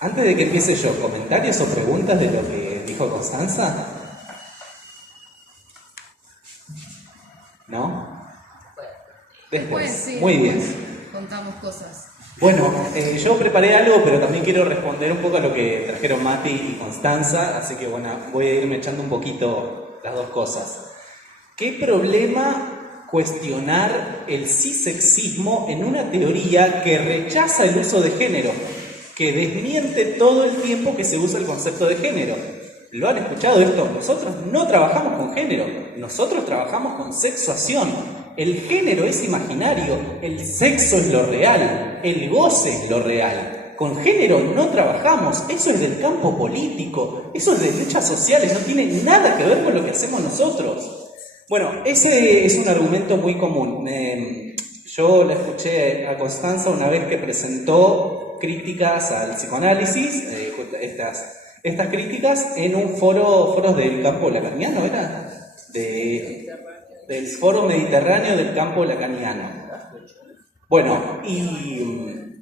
Antes de que empiece yo, ¿comentarios o preguntas de lo que dijo Constanza? ¿No? Después, sí, muy bien. Contamos cosas. Bueno, yo preparé algo, pero también quiero responder un poco a lo que trajeron Mati y Constanza, así que bueno, voy a irme echando un poquito las dos cosas. ¿Qué problema cuestionar el cisexismo en una teoría que rechaza el uso de género, que desmiente todo el tiempo que se usa el concepto de género? ¿Lo han escuchado esto? Nosotros no trabajamos con género, nosotros trabajamos con sexuación. El género es imaginario, el sexo es lo real, el goce es lo real. Con género no trabajamos, eso es del campo político, eso es de luchas sociales, no tiene nada que ver con lo que hacemos nosotros. Bueno, ese es un argumento muy común. Yo la escuché a Constanza una vez que presentó críticas al psicoanálisis, estas críticas en un foros del campo lacaniano, ¿era? Del foro mediterráneo del campo lacaniano. Bueno, y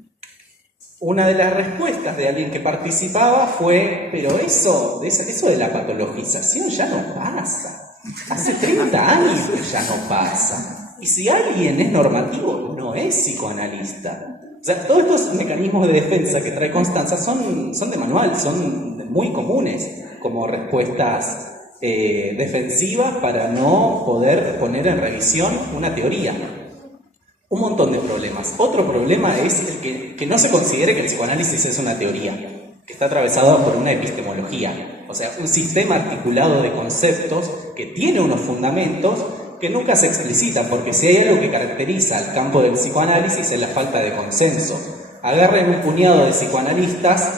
una de las respuestas de alguien que participaba fue, pero eso de la patologización ya no pasa. Hace 30 años que ya no pasa. Y si alguien es normativo, no es psicoanalista. O sea, todos estos mecanismos de defensa que trae Constanza son de manual, son muy comunes como respuestas defensivas para no poder poner en revisión una teoría. Un montón de problemas. Otro problema es el que no se considere que el psicoanálisis es una teoría, que está atravesado por una epistemología, o sea, un sistema articulado de conceptos que tiene unos fundamentos que nunca se explicitan, porque si hay algo que caracteriza al campo del psicoanálisis es la falta de consenso. Agarren un puñado de psicoanalistas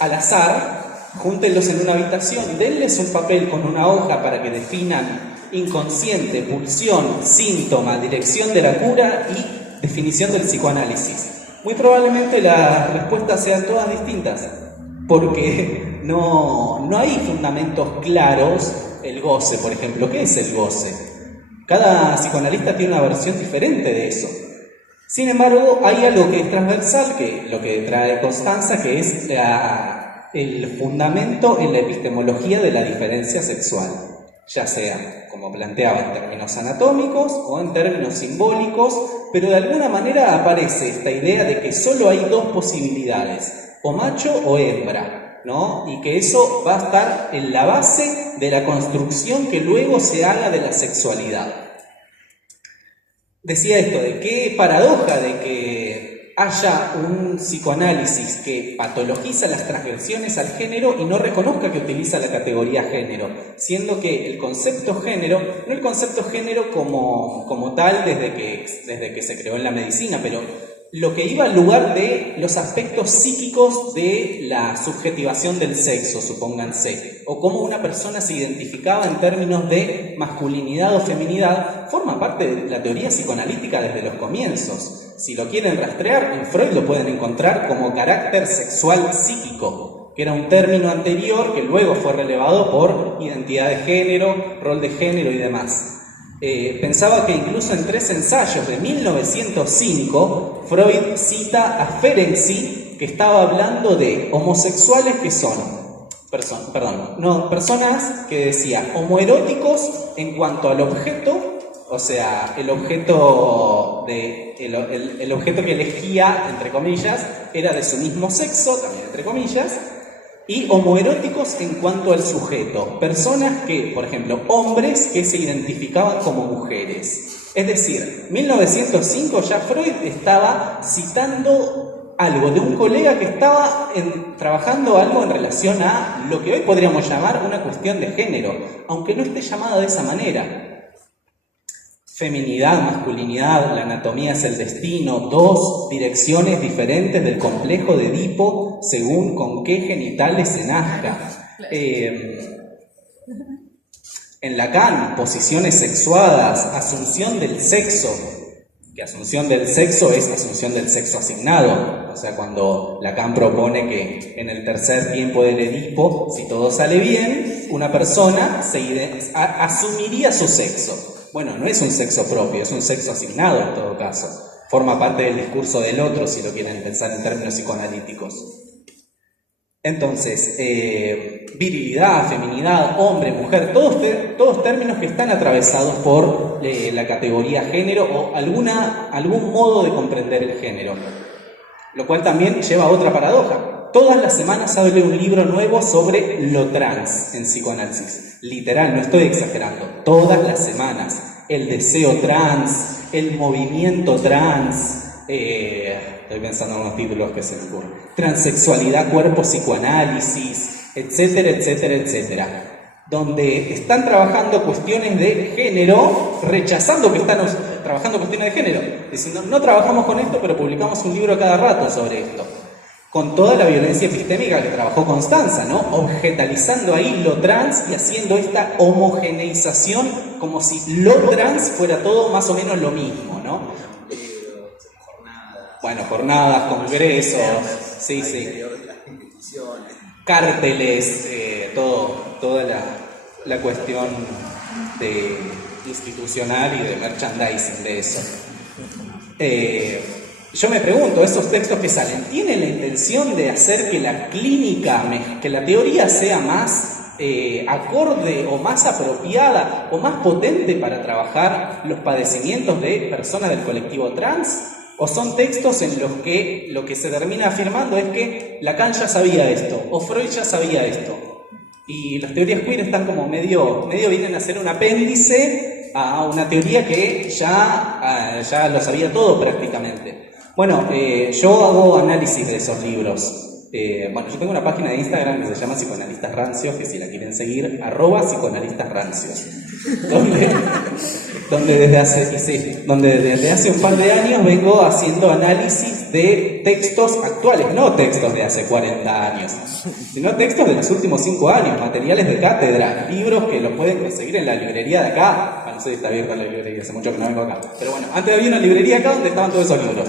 al azar, júntenlos en una habitación, denles un papel con una hoja para que definan inconsciente, pulsión, síntoma, dirección de la cura y definición del psicoanálisis. Muy probablemente las respuestas sean todas distintas, porque no hay fundamentos claros. El goce, por ejemplo, ¿qué es el goce? Cada psicoanalista tiene una versión diferente de eso. Sin embargo, hay algo que es transversal, que lo que trae Constanza, que es el fundamento en la epistemología de la diferencia sexual, ya sea, como planteaba, en términos anatómicos o en términos simbólicos, pero de alguna manera aparece esta idea de que solo hay dos posibilidades, o macho o hembra, ¿no? Y que eso va a estar en la base de la construcción que luego se haga de la sexualidad. Decía esto, de qué paradoja de que haya un psicoanálisis que patologiza las transgresiones al género y no reconozca que utiliza la categoría género, siendo que el concepto género, no el concepto género como tal desde que se creó en la medicina, pero lo que iba al lugar de los aspectos psíquicos de la subjetivación del sexo, supónganse, o cómo una persona se identificaba en términos de masculinidad o feminidad, forma parte de la teoría psicoanalítica desde los comienzos. Si lo quieren rastrear, en Freud lo pueden encontrar como carácter sexual psíquico, que era un término anterior que luego fue relevado por identidad de género, rol de género y demás. Pensaba que incluso en 3 ensayos de 1905, Freud cita a Ferenczi, que estaba hablando de homosexuales que son, personas que decía homoeróticos en cuanto al objeto, o sea, el objeto que elegía, entre comillas, era de su mismo sexo, también entre comillas, y homoeróticos en cuanto al sujeto, personas que, por ejemplo, hombres que se identificaban como mujeres. Es decir, 1905 ya Freud estaba citando algo de un colega que estaba trabajando algo en relación a lo que hoy podríamos llamar una cuestión de género, aunque no esté llamada de esa manera. Feminidad, masculinidad, la anatomía es el destino, 2 direcciones diferentes del complejo de Edipo según con qué genitales se nazca. En Lacan, posiciones sexuadas, asunción del sexo, que asunción del sexo es asunción del sexo asignado. O sea, cuando Lacan propone que en el tercer tiempo del Edipo, si todo sale bien, una persona asumiría su sexo. Bueno, no es un sexo propio, es un sexo asignado en todo caso. Forma parte del discurso del otro, si lo quieren pensar en términos psicoanalíticos. Entonces, virilidad, feminidad, hombre, mujer, todos términos que están atravesados por la categoría género o algún modo de comprender el género. Lo cual también lleva a otra paradoja. Todas las semanas sale un libro nuevo sobre lo trans en psicoanálisis. Literal, no estoy exagerando. Todas las semanas. El deseo trans, el movimiento trans. Estoy pensando en unos títulos que se me ocurren. Transexualidad, cuerpo, psicoanálisis, etcétera, etcétera, etcétera. Donde están trabajando cuestiones de género, rechazando que están trabajando cuestiones de género. Diciendo, no trabajamos con esto, pero publicamos un libro cada rato sobre esto. Con toda la violencia epistémica que trabajó Constanza, ¿no? Objetalizando ahí lo trans y haciendo esta homogeneización como si lo trans fuera todo más o menos lo mismo, ¿no? Bueno, jornadas, congresos, sí. Cárteles, toda la cuestión institucional y de merchandising de eso. Yo me pregunto, esos textos que salen, ¿tienen la intención de hacer que la clínica, que la teoría sea más acorde o más apropiada o más potente para trabajar los padecimientos de personas del colectivo trans? O son textos en los que lo que se termina afirmando es que Lacan ya sabía esto, o Freud ya sabía esto. Y las teorías queer están como medio vienen a ser un apéndice a una teoría que ya lo sabía todo prácticamente. Bueno, yo hago análisis de esos libros. Yo tengo una página de Instagram que se llama Psicoanalistas Rancios, que si la quieren seguir, @psicoanalistasrancios. Donde desde hace un par de años vengo haciendo análisis de textos actuales, no textos de hace 40 años, sino textos de los últimos 5 años, materiales de cátedra, libros que los pueden conseguir en la librería de acá. No sé si está abierta la librería, hace mucho que no vengo acá. Pero bueno, antes había una librería acá donde estaban todos esos libros.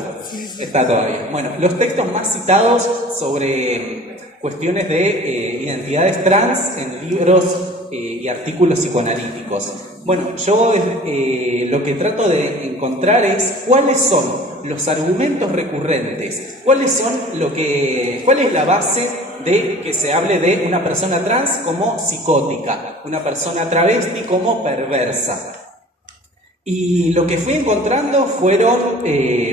Está todavía. Bueno, los textos más citados sobre cuestiones de identidades trans en libros y artículos psicoanalíticos. Bueno, yo lo que trato de encontrar es cuáles son los argumentos recurrentes, cuál es la base de que se hable de una persona trans como psicótica, una persona travesti como perversa. Y lo que fui encontrando fueron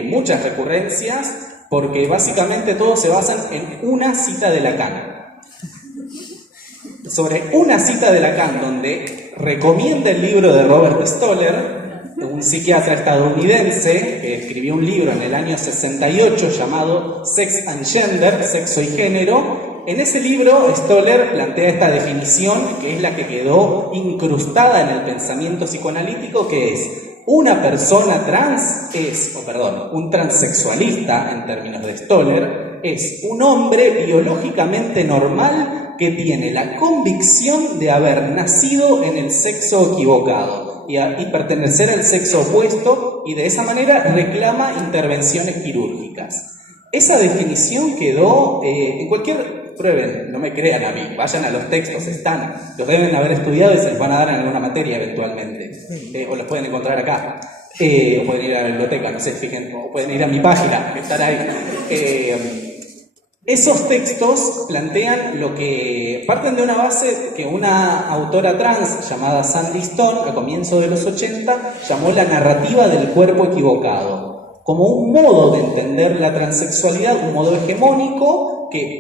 muchas recurrencias, porque básicamente todos se basan en una cita de Lacan. Sobre una cita de Lacan donde recomienda el libro de Robert Stoller, un psiquiatra estadounidense que escribió un libro en el año 68 llamado Sex and Gender, Sexo y Género. En ese libro Stoller plantea esta definición que es la que quedó incrustada en el pensamiento psicoanalítico, que es una persona trans un transexualista en términos de Stoller, es un hombre biológicamente normal que tiene la convicción de haber nacido en el sexo equivocado y pertenecer al sexo opuesto, y de esa manera reclama intervenciones quirúrgicas. Esa definición quedó en cualquier... Prueben, no me crean a mí, vayan a los textos, los deben haber estudiado y se les van a dar en alguna materia eventualmente, o los pueden encontrar acá, o pueden ir a la biblioteca, no sé, fíjense, o pueden ir a mi página, que estará ahí. Esos textos plantean parten de una base que una autora trans llamada Sandy Stone, a comienzos de los 80, llamó la narrativa del cuerpo equivocado, como un modo de entender la transexualidad, un modo hegemónico que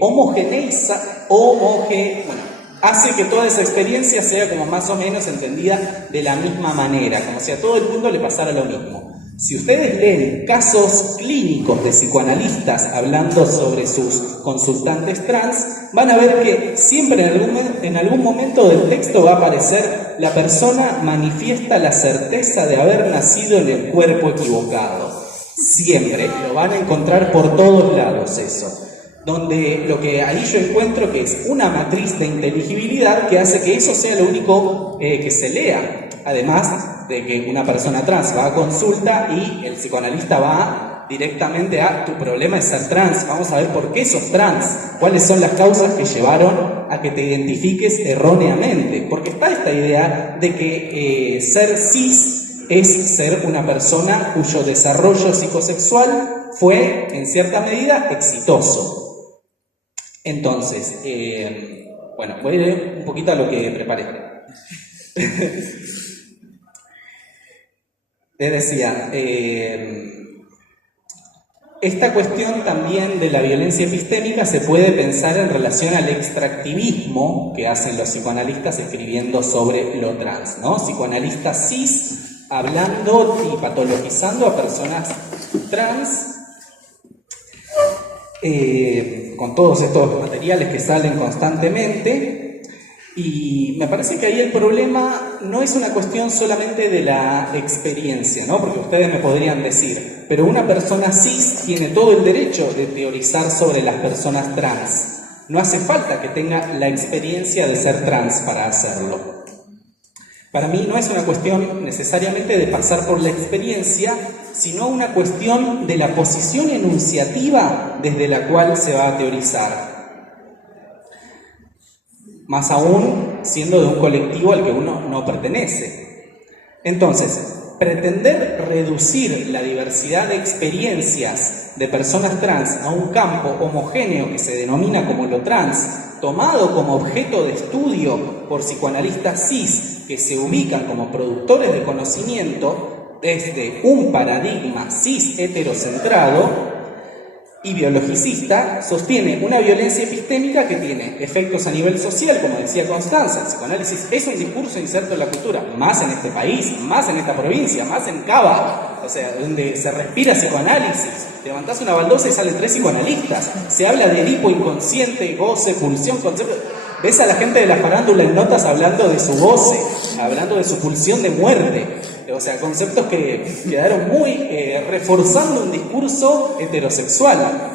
hace que toda esa experiencia sea como más o menos entendida de la misma manera, como si a todo el mundo le pasara lo mismo. Si ustedes leen casos clínicos de psicoanalistas hablando sobre sus consultantes trans, van a ver que siempre en algún momento del texto va a aparecer: la persona manifiesta la certeza de haber nacido en el cuerpo equivocado. Siempre lo van a encontrar por todos lados eso. Donde lo que ahí yo encuentro que es una matriz de inteligibilidad que hace que eso sea lo único que se lea. Además de que una persona trans va a consulta y el psicoanalista va directamente a: tu problema es ser trans, vamos a ver por qué sos trans, cuáles son las causas que llevaron a que te identifiques erróneamente. Porque está esta idea de que ser cis es ser una persona cuyo desarrollo psicosexual fue en cierta medida exitoso. Entonces, voy a leer un poquito a lo que preparé. Les decía, esta cuestión también de la violencia epistémica se puede pensar en relación al extractivismo que hacen los psicoanalistas escribiendo sobre lo trans, ¿no? Psicoanalistas cis hablando y patologizando a personas trans, con todos estos materiales que salen constantemente. Y me parece que ahí el problema no es una cuestión solamente de la experiencia, ¿no? Porque ustedes me podrían decir, pero una persona cis tiene todo el derecho de teorizar sobre las personas trans. No hace falta que tenga la experiencia de ser trans para hacerlo. Para mí no es una cuestión necesariamente de pasar por la experiencia, sino una cuestión de la posición enunciativa desde la cual se va a teorizar. Más aún siendo de un colectivo al que uno no pertenece. Entonces, pretender reducir la diversidad de experiencias de personas trans a un campo homogéneo que se denomina como lo trans, tomado como objeto de estudio por psicoanalistas cis que se ubican como productores de conocimiento, es de un paradigma cis heterocentrado y biologicista, sostiene una violencia epistémica que tiene efectos a nivel social, como decía Constanza. El psicoanálisis es un discurso inserto en la cultura, más en este país, más en esta provincia, más en Cava, o sea, donde se respira psicoanálisis. Te levantás una baldosa y salen 3 psicoanalistas. Se habla de Edipo inconsciente, goce, pulsión, concepto. Ves a la gente de la farándula en notas hablando de su goce, hablando de su pulsión de muerte. O sea, conceptos que quedaron muy reforzando un discurso heterosexual.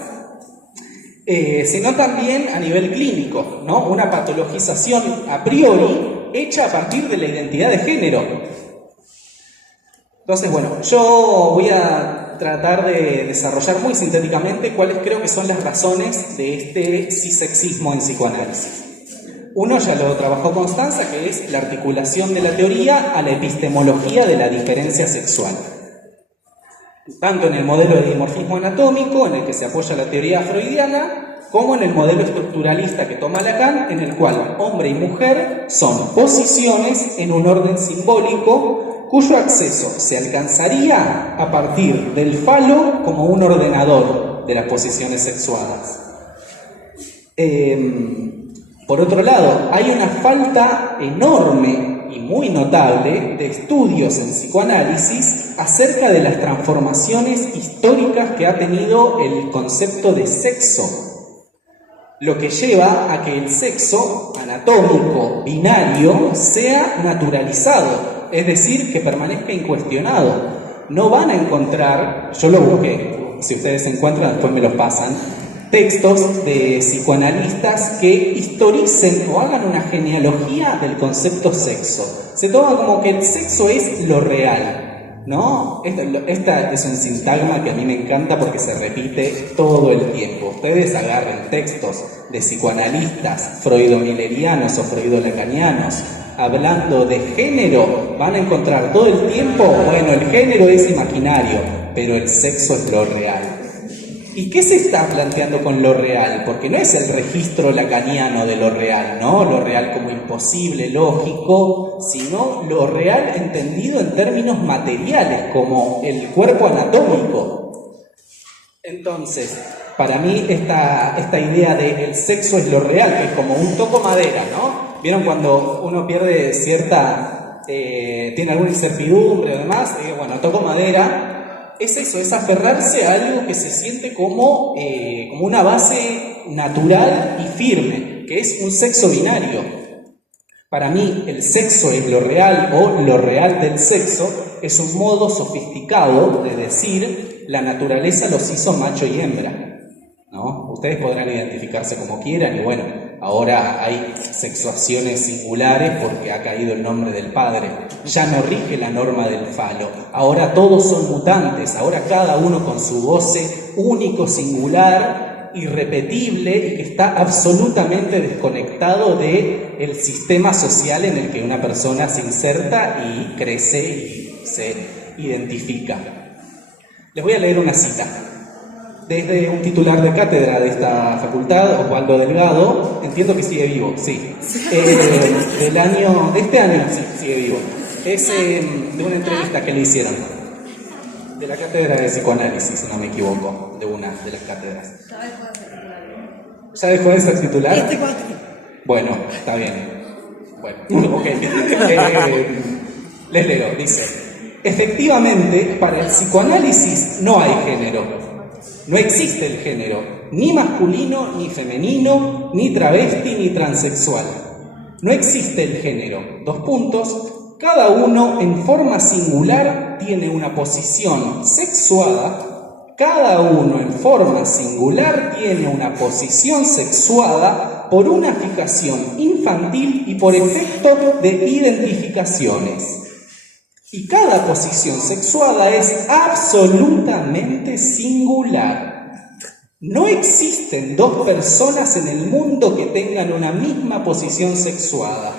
Sino también a nivel clínico, ¿no? Una patologización a priori hecha a partir de la identidad de género. Entonces, bueno, yo voy a tratar de desarrollar muy sintéticamente cuáles creo que son las razones de este cisexismo en psicoanálisis. Uno ya lo trabajó Constanza, que es la articulación de la teoría a la epistemología de la diferencia sexual. Tanto en el modelo de dimorfismo anatómico, en el que se apoya la teoría freudiana, como en el modelo estructuralista que toma Lacan, en el cual hombre y mujer son posiciones en un orden simbólico cuyo acceso se alcanzaría a partir del falo como un ordenador de las posiciones sexuadas. Por otro lado, hay una falta enorme y muy notable de estudios en psicoanálisis acerca de las transformaciones históricas que ha tenido el concepto de sexo, lo que lleva a que el sexo anatómico binario sea naturalizado, es decir, que permanezca incuestionado. No van a encontrar, yo lo busqué, si ustedes se encuentran después me los pasan, textos de psicoanalistas que historicen o hagan una genealogía del concepto sexo. Se toma como que el sexo es lo real, ¿no? Esta es un sintagma que a mí me encanta porque se repite todo el tiempo. Ustedes agarren textos de psicoanalistas freudo-millerianos o freudo-lacanianos hablando de género, van a encontrar todo el tiempo, bueno, el género es imaginario, pero el sexo es lo real. ¿Y qué se está planteando con lo real? Porque no es el registro lacaniano de lo real, ¿no? Lo real como imposible, lógico, sino lo real entendido en términos materiales, como el cuerpo anatómico. Entonces, para mí esta idea de el sexo es lo real, que es como un toco madera, ¿no? ¿Vieron cuando uno pierde cierta, tiene alguna incertidumbre o demás? Bueno, toco madera. Es eso, es aferrarse a algo que se siente como una base natural y firme, que es un sexo binario. Para mí, el sexo es lo real o lo real del sexo es un modo sofisticado de decir la naturaleza los hizo macho y hembra, ¿no? Ustedes podrán identificarse como quieran y bueno, ahora hay sexuaciones singulares porque ha caído el nombre del padre. Ya no rige la norma del falo. Ahora todos son mutantes. Ahora cada uno con su goce único, singular, irrepetible y que está absolutamente desconectado del sistema social en el que una persona se inserta y crece y se identifica. Les voy a leer una cita. Desde un titular de cátedra de esta facultad, Osvaldo Delgado, entiendo que sigue vivo, sí. De este año, sí, sigue vivo. Es de una entrevista que le hicieron, de la cátedra de psicoanálisis, si no me equivoco, de una de las cátedras. ¿Ya dejó de ser titular? Bueno, está bien. Bueno, ok. Les leo, dice: efectivamente, para el psicoanálisis no hay género. No existe el género, ni masculino, ni femenino, ni travesti, ni transexual. No existe el género. Cada uno en forma singular tiene una posición sexuada. Cada uno en forma singular tiene una posición sexuada por una fijación infantil y por efecto de identificaciones. Y cada posición sexuada es absolutamente singular. No existen dos personas en el mundo que tengan una misma posición sexuada.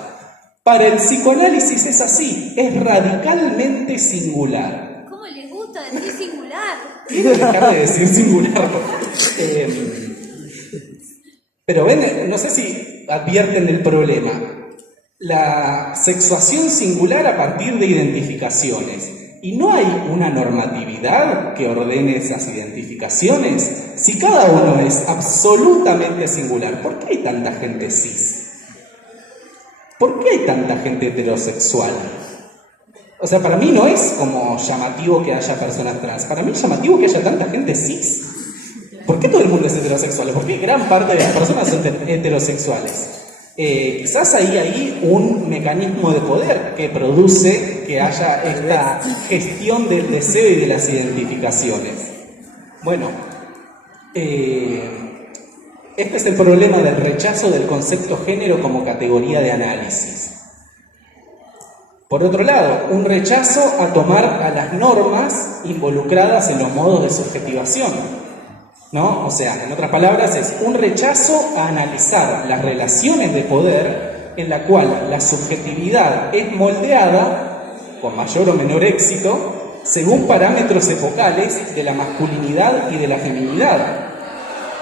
Para el psicoanálisis es así, es radicalmente singular. ¿Cómo les gusta decir singular? Quiero dejar de decir singular. Pero ven, no sé si advierten el problema. La sexuación singular a partir de identificaciones ¿Y no hay una normatividad que ordene esas identificaciones? Si cada uno es absolutamente singular, ¿por qué hay tanta gente cis? ¿Por qué hay tanta gente heterosexual? O sea, para mí no es como llamativo que haya personas trans, para mí es llamativo que haya tanta gente cis. ¿Por qué todo el mundo es heterosexual? ¿Por qué gran parte de las personas son heterosexuales? Quizás hay un mecanismo de poder que produce que haya esta gestión del deseo y de las identificaciones. Bueno, este es el problema del rechazo del concepto género como categoría de análisis. Por otro lado, un rechazo a tomar a las normas involucradas en los modos de subjetivación, ¿no? O sea, en otras palabras, es un rechazo a analizar las relaciones de poder en la cual la subjetividad es moldeada, con mayor o menor éxito, según parámetros epocales de la masculinidad y de la feminidad.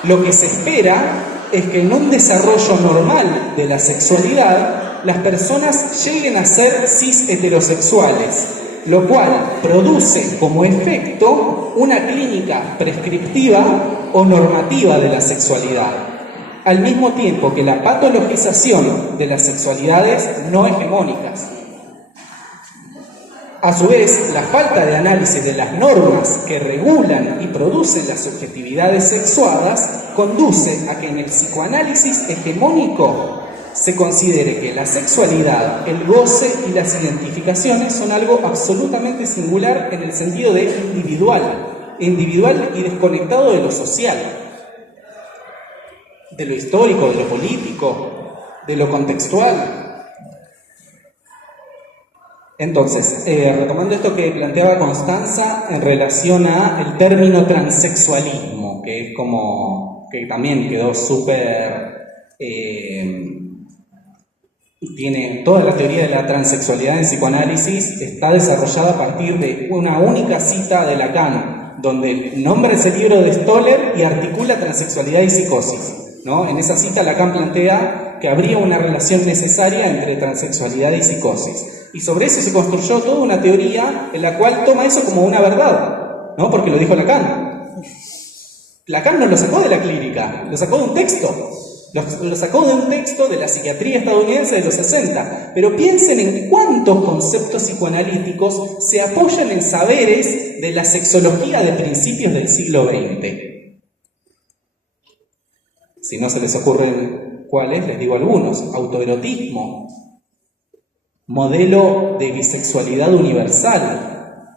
Lo que se espera es que en un desarrollo normal de la sexualidad, las personas lleguen a ser cis heterosexuales, lo cual produce como efecto una clínica prescriptiva o normativa de la sexualidad, al mismo tiempo que la patologización de las sexualidades no hegemónicas. A su vez, la falta de análisis de las normas que regulan y producen las subjetividades sexuadas conduce a que en el psicoanálisis hegemónico se considere que la sexualidad, el goce y las identificaciones son algo absolutamente singular en el sentido de individual y desconectado de lo social, de lo histórico, de lo político, de lo contextual. Entonces, retomando esto que planteaba Constanza en relación al término transexualismo, que es como que también quedó súper... tiene toda la teoría de la transexualidad en psicoanálisis, está desarrollada a partir de una única cita de Lacan, donde nombra ese libro de Stoller y articula transexualidad y psicosis, ¿no? En esa cita Lacan plantea que habría una relación necesaria entre transexualidad y psicosis. Y sobre eso se construyó toda una teoría en la cual toma eso como una verdad, ¿no? Porque lo dijo Lacan. Lacan no lo sacó de la clínica, lo sacó de un texto. Lo sacó de un texto de la psiquiatría estadounidense de los 60, pero piensen en cuántos conceptos psicoanalíticos se apoyan en saberes de la sexología de principios del siglo XX. Si no se les ocurren cuáles, les digo algunos. Autoerotismo, modelo de bisexualidad universal,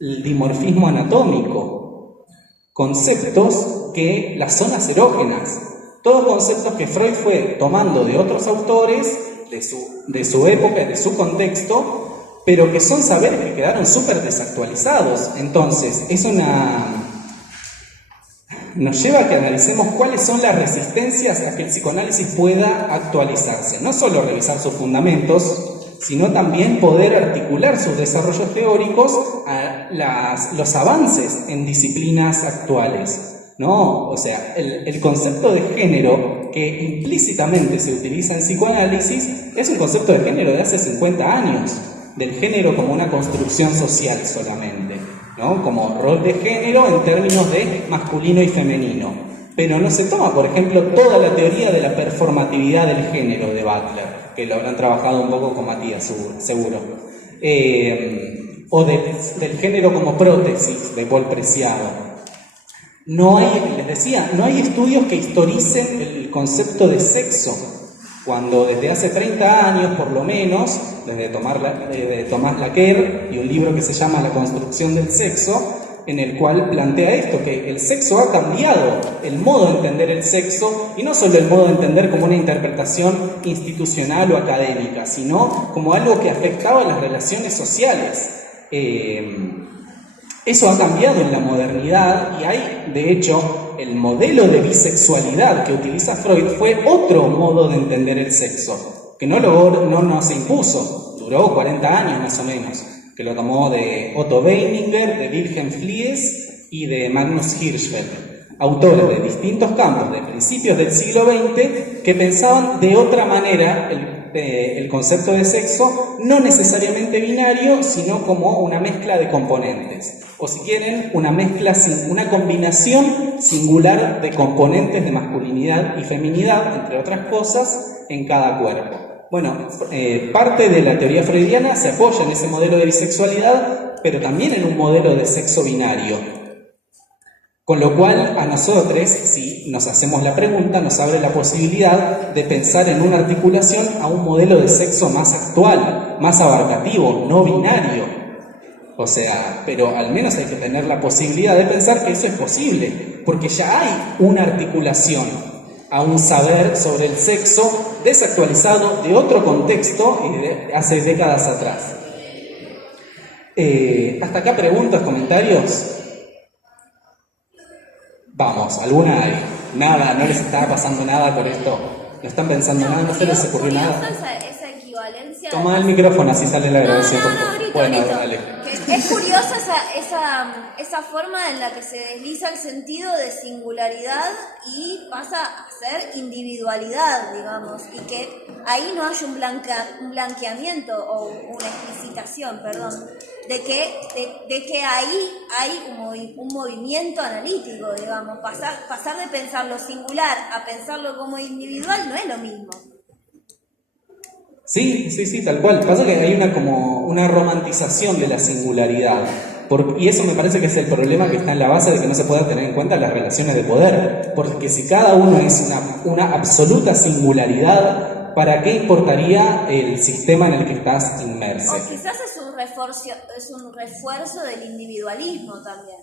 el dimorfismo anatómico, conceptos que las zonas erógenas, todos conceptos que Freud fue tomando de otros autores, de su época y de su contexto, pero que son saberes que quedaron súper desactualizados. Entonces, nos lleva a que analicemos cuáles son las resistencias a que el psicoanálisis pueda actualizarse. No solo revisar sus fundamentos, sino también poder articular sus desarrollos teóricos a los avances en disciplinas actuales, ¿no? O sea, el concepto de género que implícitamente se utiliza en psicoanálisis es un concepto de género de hace 50 años, del género como una construcción social solamente, ¿no? Como rol de género en términos de masculino y femenino. Pero no se toma, por ejemplo, toda la teoría de la performatividad del género de Butler, que lo habrán trabajado un poco con Matías, seguro. O del género como prótesis de Paul Preciado. No hay estudios que historicen el concepto de sexo, cuando desde hace 30 años, por lo menos, desde Tomás Laquer y un libro que se llama La construcción del sexo, en el cual plantea esto, que el sexo ha cambiado el modo de entender el sexo, y no solo el modo de entender como una interpretación institucional o académica, sino como algo que afectaba a las relaciones sociales. Eso ha cambiado en la modernidad y hay, de hecho, el modelo de bisexualidad que utiliza Freud fue otro modo de entender el sexo, que no se impuso, duró 40 años más o menos, que lo tomó de Otto Weininger, de Wilhelm Fliess y de Magnus Hirschfeld, autores de distintos campos de principios del siglo XX que pensaban de otra manera el concepto de sexo no necesariamente binario, sino como una mezcla de componentes. O si quieren, una combinación singular de componentes de masculinidad y feminidad, entre otras cosas, en cada cuerpo. Bueno, parte de la teoría freudiana se apoya en ese modelo de bisexualidad, pero también en un modelo de sexo binario. Con lo cual, a nosotros, si nos hacemos la pregunta, nos abre la posibilidad de pensar en una articulación a un modelo de sexo más actual, más abarcativo, no binario. O sea, pero al menos hay que tener la posibilidad de pensar que eso es posible, porque ya hay una articulación a un saber sobre el sexo desactualizado de otro contexto y de hace décadas atrás. ¿Hasta acá preguntas, comentarios? Vamos, ¿alguna hay? Nada, no les estaba pasando nada por esto. No están pensando nada, no se les ocurrió nada. Esa equivalencia. Toma el micrófono, así sale la grabación. Ahorita. Dale. Es curiosa esa forma en la que se desliza el sentido de singularidad y pasa a ser individualidad, digamos, y que ahí no hay un blanqueamiento o una explicitación, perdón, de que ahí hay un movimiento analítico, digamos. Pasar de pensar lo singular a pensarlo como individual no es lo mismo. Sí, tal cual. Pasa que hay una romantización de la singularidad. Y eso me parece que es el problema que está en la base de que no se pueda tener en cuenta las relaciones de poder. Porque si cada uno es una absoluta singularidad, ¿para qué importaría el sistema en el que estás inmerso? O quizás es un refuerzo del individualismo también.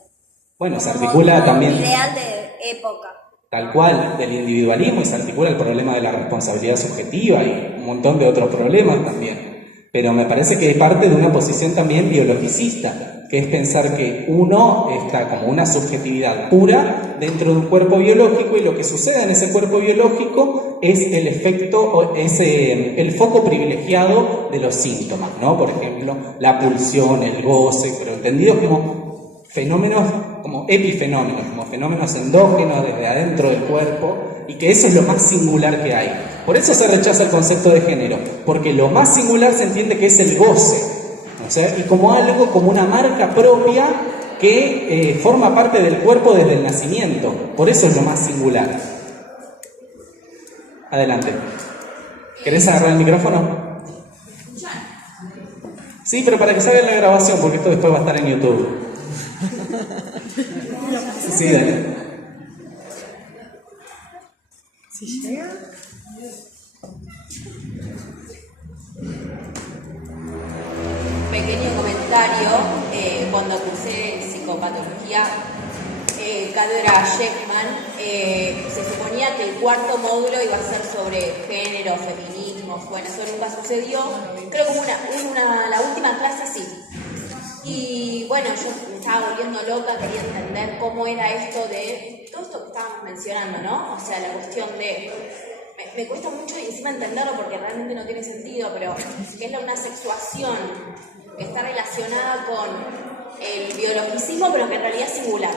Bueno, se articula también... Un ideal de época. Tal cual, del individualismo, y se articula el problema de la responsabilidad subjetiva y un montón de otros problemas también. Pero me parece que es parte de una posición también biologicista, que es pensar que uno está como una subjetividad pura dentro de un cuerpo biológico y lo que sucede en ese cuerpo biológico es el efecto, es el foco privilegiado de los síntomas, ¿no? Por ejemplo, la pulsión, el goce, pero entendidos como fenómenos, como epifenómenos, como fenómenos endógenos desde adentro del cuerpo, y que eso es lo más singular que hay. Por eso se rechaza el concepto de género, porque lo más singular se entiende que es el goce, o sea, y como algo, como una marca propia que forma parte del cuerpo desde el nacimiento. Por eso es lo más singular. Adelante. ¿Querés agarrar el micrófono? Sí, pero para que salga en la grabación, porque esto después va a estar en YouTube. Sí, dale. Si llega. Pequeño comentario, cuando cursé psicopatología, cátedra Sheckman, se suponía que el cuarto módulo iba a ser sobre género, feminismos. Bueno, eso nunca sucedió. Creo que la última clase sí. Y bueno, yo me estaba volviendo loca, quería entender cómo era esto de todo esto que estábamos mencionando, ¿no? O sea, la cuestión de... Me cuesta mucho encima entenderlo porque realmente no tiene sentido, pero que es una sexuación que está relacionada con el biologicismo, pero que en realidad es singular.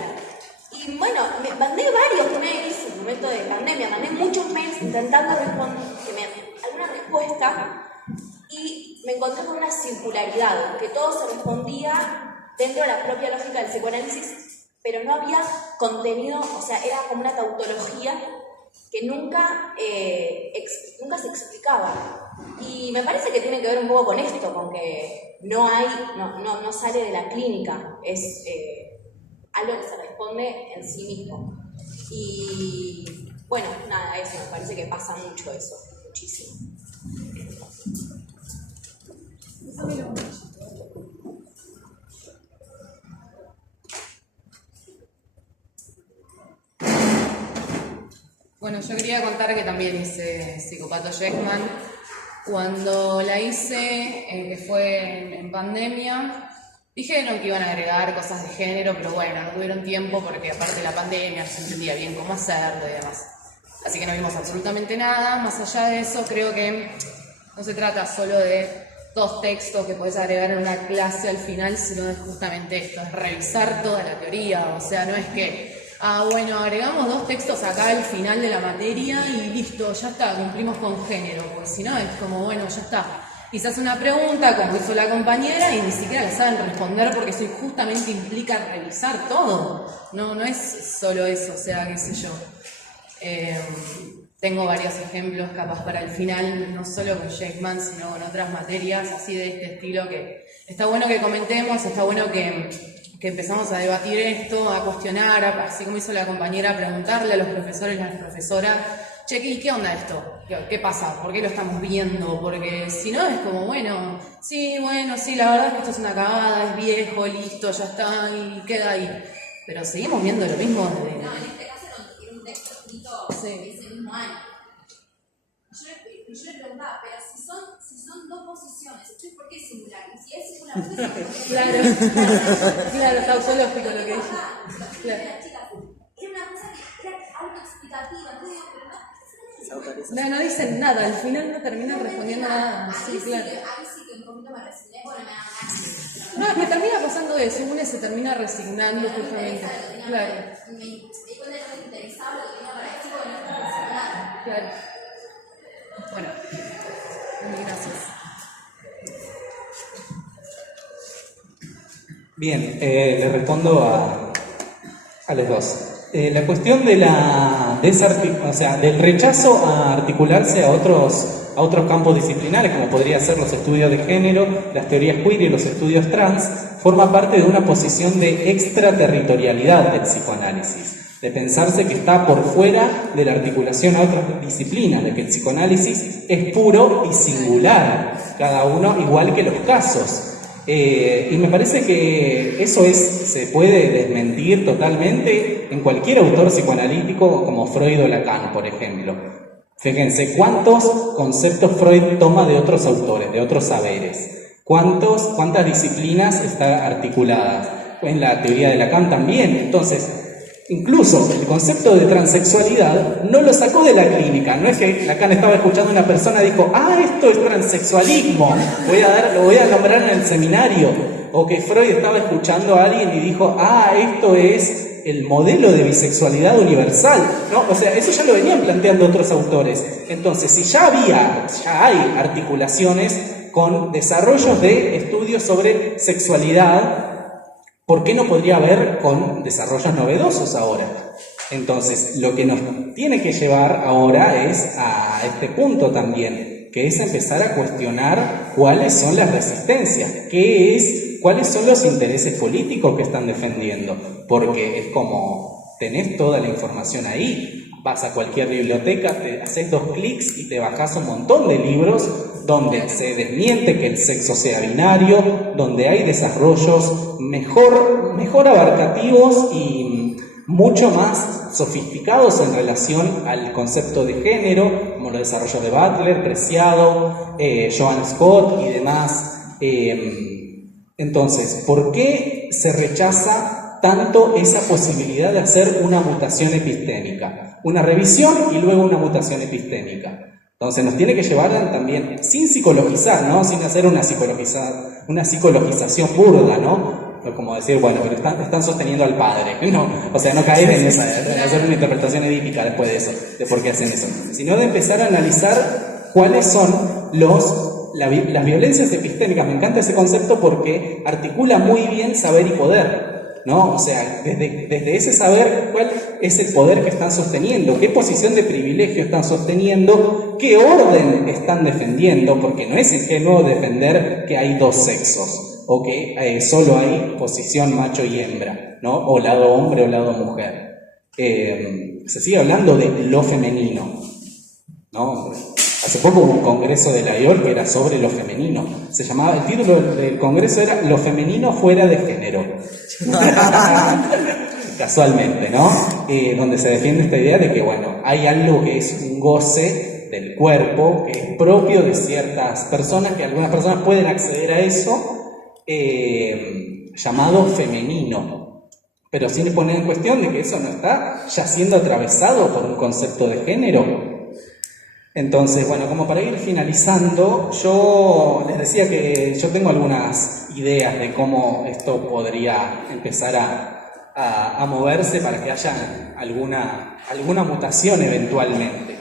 Y bueno, me mandé varios mails en el momento de pandemia, mandé muchos mails intentando responder, alguna respuesta, y me encontré con una circularidad, que todo se respondía dentro de la propia lógica del psicoanálisis, pero no había contenido, o sea, era como una tautología que nunca se explicaba. Y me parece que tiene que ver un poco con esto, con que no sale de la clínica, es algo que se responde en sí mismo. Y bueno, nada, eso, me parece que pasa mucho eso, muchísimo. Bueno, yo quería contar que también hice Psicopato Sheckman. Cuando la hice, que fue en pandemia, dijeron que iban a agregar cosas de género, pero bueno, no tuvieron tiempo porque aparte de la pandemia no se entendía bien cómo hacerlo y demás. Así que no vimos absolutamente nada. Más allá de eso, creo que no se trata solo de 2 textos que podés agregar en una clase al final, sino de justamente esto, es revisar toda la teoría. O sea, no es que bueno, agregamos 2 textos acá al final de la materia y listo, ya está, cumplimos con género, pues si no es como, bueno, ya está. Y se hace una pregunta, como hizo la compañera, y ni siquiera la saben responder porque eso justamente implica revisar todo. No es solo eso, o sea, qué sé yo. Tengo varios ejemplos capaz para el final, no solo con Sheikman, sino con otras materias así de este estilo que está bueno que comentemos, está bueno que empezamos a debatir esto, a cuestionar, así como hizo la compañera, a preguntarle a los profesores y a las profesoras, che, ¿qué onda esto? ¿Qué pasa? ¿Por qué lo estamos viendo? Porque si no es como, bueno, sí, la verdad es que esto es una cagada, es viejo, listo, ya está, y queda ahí. Pero seguimos viendo lo mismo desde... No, en este caso no, tiene un texto escrito ese mismo año. Yo le preguntaba, pero si son 2 posiciones, ¿entonces por qué es singular? Y si es singular, ¿por qué es singular? Claro, está autológico lo que dije. Claro. Era una cosa que era autoexplicativa, entonces digo, pero No dicen nada, al final no terminan respondiendo nada. Sí, claro. Ahí sí que un poquito me resigné, bueno, me da ganas. No, es que termina pasando eso, una se termina resignando justamente. Claro. Me di cuenta de que me interesaba lo que tenía para decir, porque no estaba haciendo nada. Claro. Bueno, gracias. Bien, le respondo a los dos. La cuestión de del rechazo a articularse a otros campos disciplinares, como podría ser los estudios de género, las teorías queer y los estudios trans, forma parte de una posición de extraterritorialidad del psicoanálisis, de pensarse que está por fuera de la articulación a otras disciplinas, de que el psicoanálisis es puro y singular, cada uno igual que los casos. Y me parece que eso se puede desmentir totalmente en cualquier autor psicoanalítico como Freud o Lacan, por ejemplo. Fíjense cuántos conceptos Freud toma de otros autores, de otros saberes, cuántas disciplinas está articuladas. En la teoría de Lacan también. Entonces, incluso el concepto de transexualidad no lo sacó de la clínica. No es que Lacan estaba escuchando a una persona y dijo, esto es transexualismo, lo voy a nombrar en el seminario. O que Freud estaba escuchando a alguien y dijo, esto es el modelo de bisexualidad universal, ¿no? O sea, eso ya lo venían planteando otros autores. Entonces, si ya hay articulaciones con desarrollos de estudios sobre sexualidad, ¿por qué no podría haber con desarrollos novedosos ahora? Entonces, lo que nos tiene que llevar ahora es a este punto también, que es empezar a cuestionar cuáles son las resistencias, cuáles son los intereses políticos que están defendiendo, porque es como, tenés toda la información ahí, vas a cualquier biblioteca, te haces 2 clics y te bajás un montón de libros donde se desmiente que el sexo sea binario, donde hay desarrollos mejor abarcativos y mucho más sofisticados en relación al concepto de género, como los desarrollos de Butler, Preciado, Joan Scott y demás. Entonces, ¿por qué se rechaza tanto esa posibilidad de hacer una mutación epistémica? Una revisión y luego una mutación epistémica. Entonces nos tiene que llevar también, sin psicologizar, ¿no? Sin hacer una psicologización burda, ¿no? Como decir, bueno, pero están sosteniendo al padre, ¿no? O sea, no caer en esa, hacer una interpretación edípica después de eso, de por qué hacen eso. Sino de empezar a analizar cuáles son las violencias epistémicas. Me encanta ese concepto porque articula muy bien saber y poder, ¿no? O sea, desde ese saber, ¿cuál es el poder que están sosteniendo? ¿Qué posición de privilegio están sosteniendo? ¿Qué orden están defendiendo? Porque no es ingenuo defender que hay 2 sexos o que solo hay posición macho y hembra, ¿no? O lado hombre o lado mujer. Se sigue hablando de lo femenino, ¿no? Hace poco hubo un congreso de la IOL que era sobre lo femenino. El título del congreso era Lo femenino fuera de género. Casualmente, ¿no? Donde se defiende esta idea de que, bueno, hay algo que es un goce del cuerpo, que es propio de ciertas personas, que algunas personas pueden acceder a eso, llamado femenino. Pero sin poner en cuestión de que eso no está ya siendo atravesado por un concepto de género. Entonces, bueno, como para ir finalizando, yo les decía que yo tengo algunas ideas de cómo esto podría empezar a moverse para que haya alguna mutación eventualmente.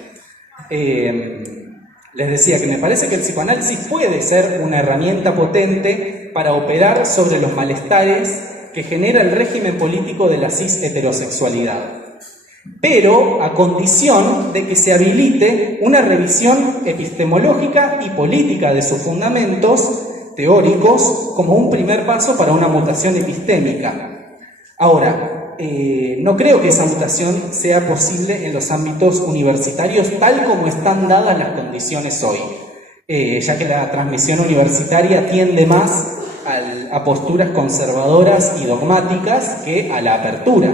Les decía que me parece que el psicoanálisis puede ser una herramienta potente para operar sobre los malestares que genera el régimen político de la cis heterosexualidad, pero a condición de que se habilite una revisión epistemológica y política de sus fundamentos teóricos como un primer paso para una mutación epistémica. Ahora, no creo que esa mutación sea posible en los ámbitos universitarios tal como están dadas las condiciones hoy, ya que la transmisión universitaria tiende más a posturas conservadoras y dogmáticas que a la apertura.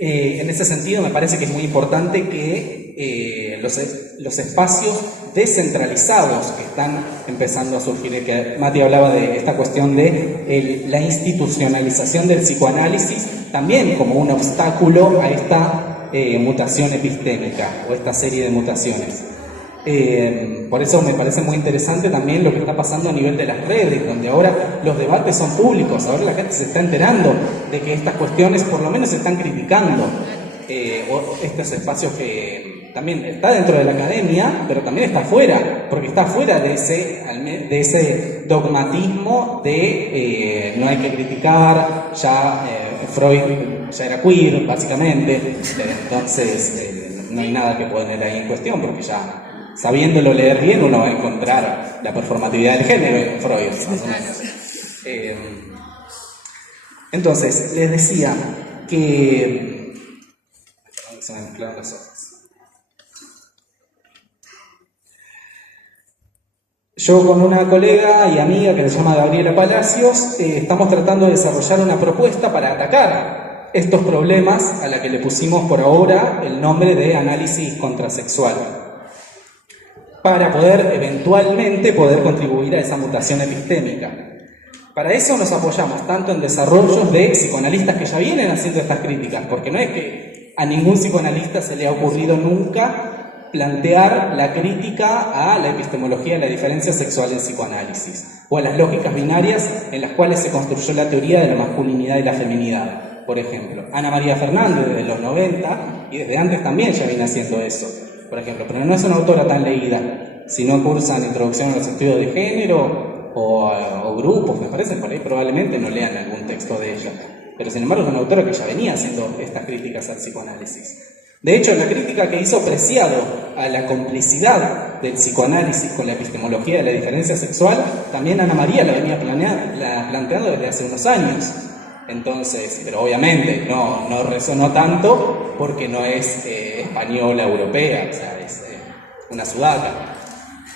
En ese sentido me parece que es muy importante que los espacios descentralizados que están empezando a surgir, que Mati hablaba de esta cuestión de la institucionalización del psicoanálisis también como un obstáculo a esta mutación epistémica o esta serie de mutaciones. Por eso me parece muy interesante también lo que está pasando a nivel de las redes, donde ahora los debates son públicos, ahora la gente se está enterando de que estas cuestiones por lo menos se están criticando, o estos espacios que también está dentro de la academia, pero también está fuera, porque está fuera de ese dogmatismo de no hay que criticar, ya Freud ya era queer, básicamente, entonces no hay nada que poner ahí en cuestión, porque ya sabiéndolo leer bien uno va a encontrar la performatividad del género en Freud, más o menos. Entonces, les decía que... se me mezclaron las hojas. Yo con una colega y amiga que se llama Gabriela Palacios estamos tratando de desarrollar una propuesta para atacar estos problemas a la que le pusimos por ahora el nombre de análisis contrasexual, para poder eventualmente contribuir a esa mutación epistémica. Para eso nos apoyamos tanto en desarrollos de psicoanalistas que ya vienen haciendo estas críticas, porque no es que a ningún psicoanalista se le ha ocurrido nunca plantear la crítica a la epistemología de la diferencia sexual en psicoanálisis, o a las lógicas binarias en las cuales se construyó la teoría de la masculinidad y la feminidad. Por ejemplo, Ana María Fernández desde los 90, y desde antes también ya viene haciendo eso, por ejemplo, pero no es una autora tan leída. Si no cursan Introducción a los Estudios de Género o grupos, me parece, por ahí probablemente no lean algún texto de ella. Pero sin embargo es una autora que ya venía haciendo estas críticas al psicoanálisis. De hecho, en la crítica que hizo Preciado a la complicidad del psicoanálisis con la epistemología de la diferencia sexual, también Ana María la venía planteando desde hace unos años. Entonces, pero obviamente no resonó tanto porque no es española, europea, o sea, es una sudaca.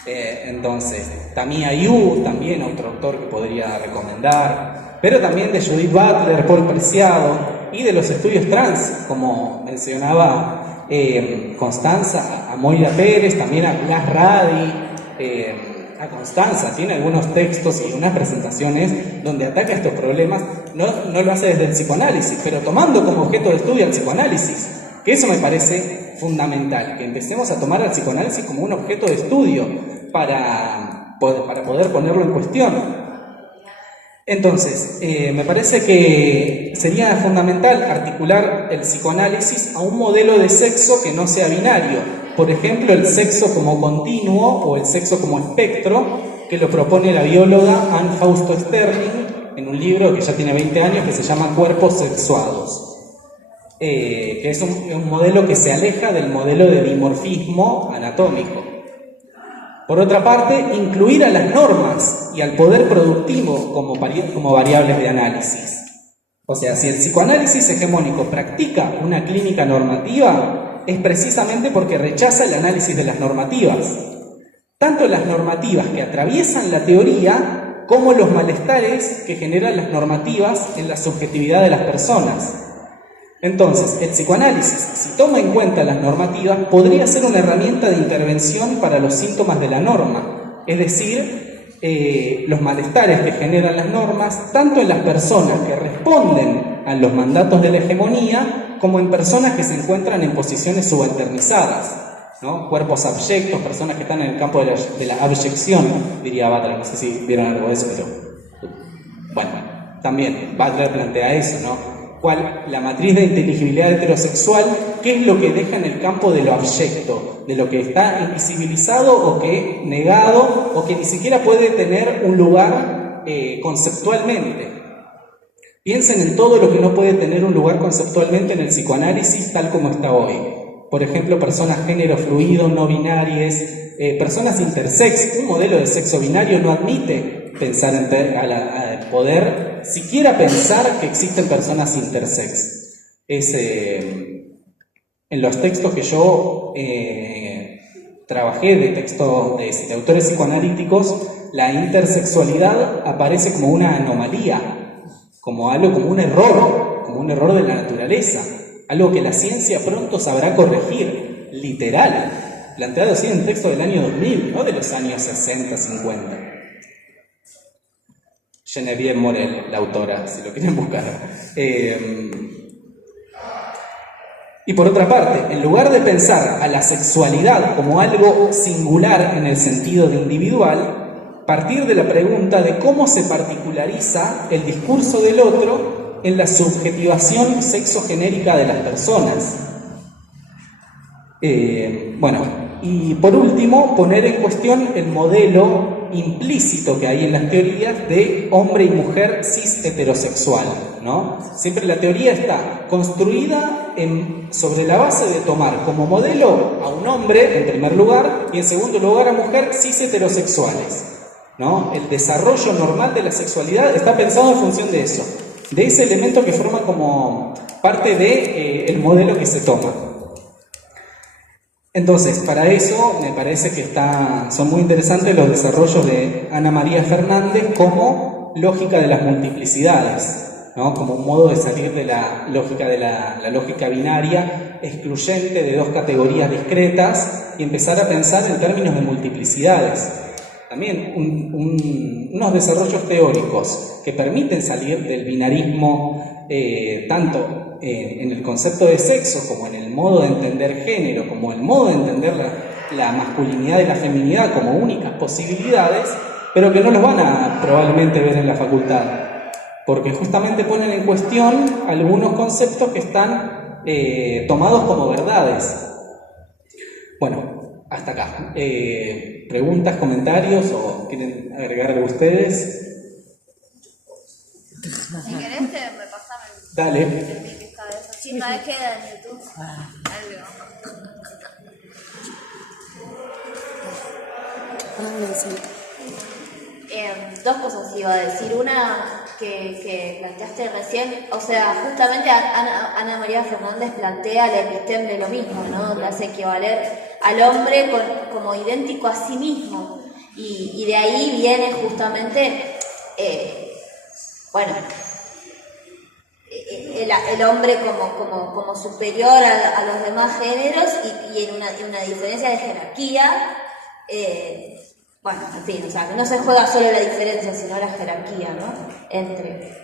Entonces, Tamía Ayoub, también otro autor que podría recomendar, pero también de Judith Butler, Paul Preciado, y de los estudios trans, como mencionaba Constanza, a Moira Pérez, también a Blas Radi, a Constanza, tiene algunos textos y unas presentaciones donde ataca estos problemas, no lo hace desde el psicoanálisis, pero tomando como objeto de estudio el psicoanálisis, que eso me parece fundamental, que empecemos a tomar al psicoanálisis como un objeto de estudio para poder ponerlo en cuestión. Entonces, me parece que sería fundamental articular el psicoanálisis a un modelo de sexo que no sea binario. Por ejemplo, el sexo como continuo o el sexo como espectro, que lo propone la bióloga Anne Fausto Sterling en un libro que ya tiene 20 años que se llama Cuerpos Sexuados, que es un modelo que se aleja del modelo de dimorfismo anatómico. Por otra parte, incluir a las normas y al poder productivo como variables de análisis. O sea, si el psicoanálisis hegemónico practica una clínica normativa, es precisamente porque rechaza el análisis de las normativas. Tanto las normativas que atraviesan la teoría, como los malestares que generan las normativas en la subjetividad de las personas. Entonces, el psicoanálisis, si toma en cuenta las normativas, podría ser una herramienta de intervención para los síntomas de la norma, es decir, los malestares que generan las normas, tanto en las personas que responden a los mandatos de la hegemonía, como en personas que se encuentran en posiciones subalternizadas, ¿no? Cuerpos abyectos, personas que están en el campo de la abyección, diría Butler, no sé si vieron algo de eso, pero bueno, también Butler plantea eso, ¿no? cual la matriz de inteligibilidad heterosexual, ¿qué es lo que deja en el campo de lo abyecto, de lo que está invisibilizado o que negado o que ni siquiera puede tener un lugar conceptualmente? Piensen en todo lo que no puede tener un lugar conceptualmente en el psicoanálisis tal como está hoy. Por ejemplo, personas género fluido, no binarias, personas intersex. Un modelo de sexo binario no admite pensar poder siquiera pensar que existen personas intersex. En los textos que yo trabajé de autores psicoanalíticos, la intersexualidad aparece como una anomalía, como un error de la naturaleza, algo que la ciencia pronto sabrá corregir, literal, planteado así en un texto del año 2000, no de los años 60, 50. Geneviève Morel, la autora, si lo quieren buscar. Y por otra parte, en lugar de pensar a la sexualidad como algo singular en el sentido de individual, partir de la pregunta de cómo se particulariza el discurso del otro en la subjetivación sexogenérica de las personas. Y por último, poner en cuestión el modelo implícito que hay en las teorías de hombre y mujer cis heterosexual, ¿no? Siempre la teoría está construida sobre la base de tomar como modelo a un hombre, en primer lugar, y en segundo lugar a mujer cis heterosexuales, ¿no? El desarrollo normal de la sexualidad está pensado en función de eso, de ese elemento que forma como parte de el modelo que se toma. Entonces, para eso me parece que son muy interesantes los desarrollos de Ana María Fernández como lógica de las multiplicidades, ¿no? Como un modo de salir de la lógica binaria excluyente de dos categorías discretas y empezar a pensar en términos de multiplicidades. También unos desarrollos teóricos que permiten salir del binarismo tanto en el concepto de sexo como en el modo de entender género, como el modo de entender la masculinidad y la feminidad como únicas posibilidades, pero que no los van a probablemente ver en la facultad, porque justamente ponen en cuestión algunos conceptos que están tomados como verdades. Bueno, hasta acá. ¿Preguntas, comentarios o quieren agregar algo ustedes? Si querés, me pasaron. Dale. Sí, no queda en YouTube. Algo. Dos cosas iba a decir. Una que planteaste recién, o sea, justamente Ana María Fernández plantea la episteme de lo mismo, ¿no? Le hace equivaler al hombre como idéntico a sí mismo. Y de ahí viene justamente, el hombre como superior a los demás géneros y en una diferencia de jerarquía. En fin, o sea, que no se juega solo la diferencia, sino la jerarquía, ¿no? Entre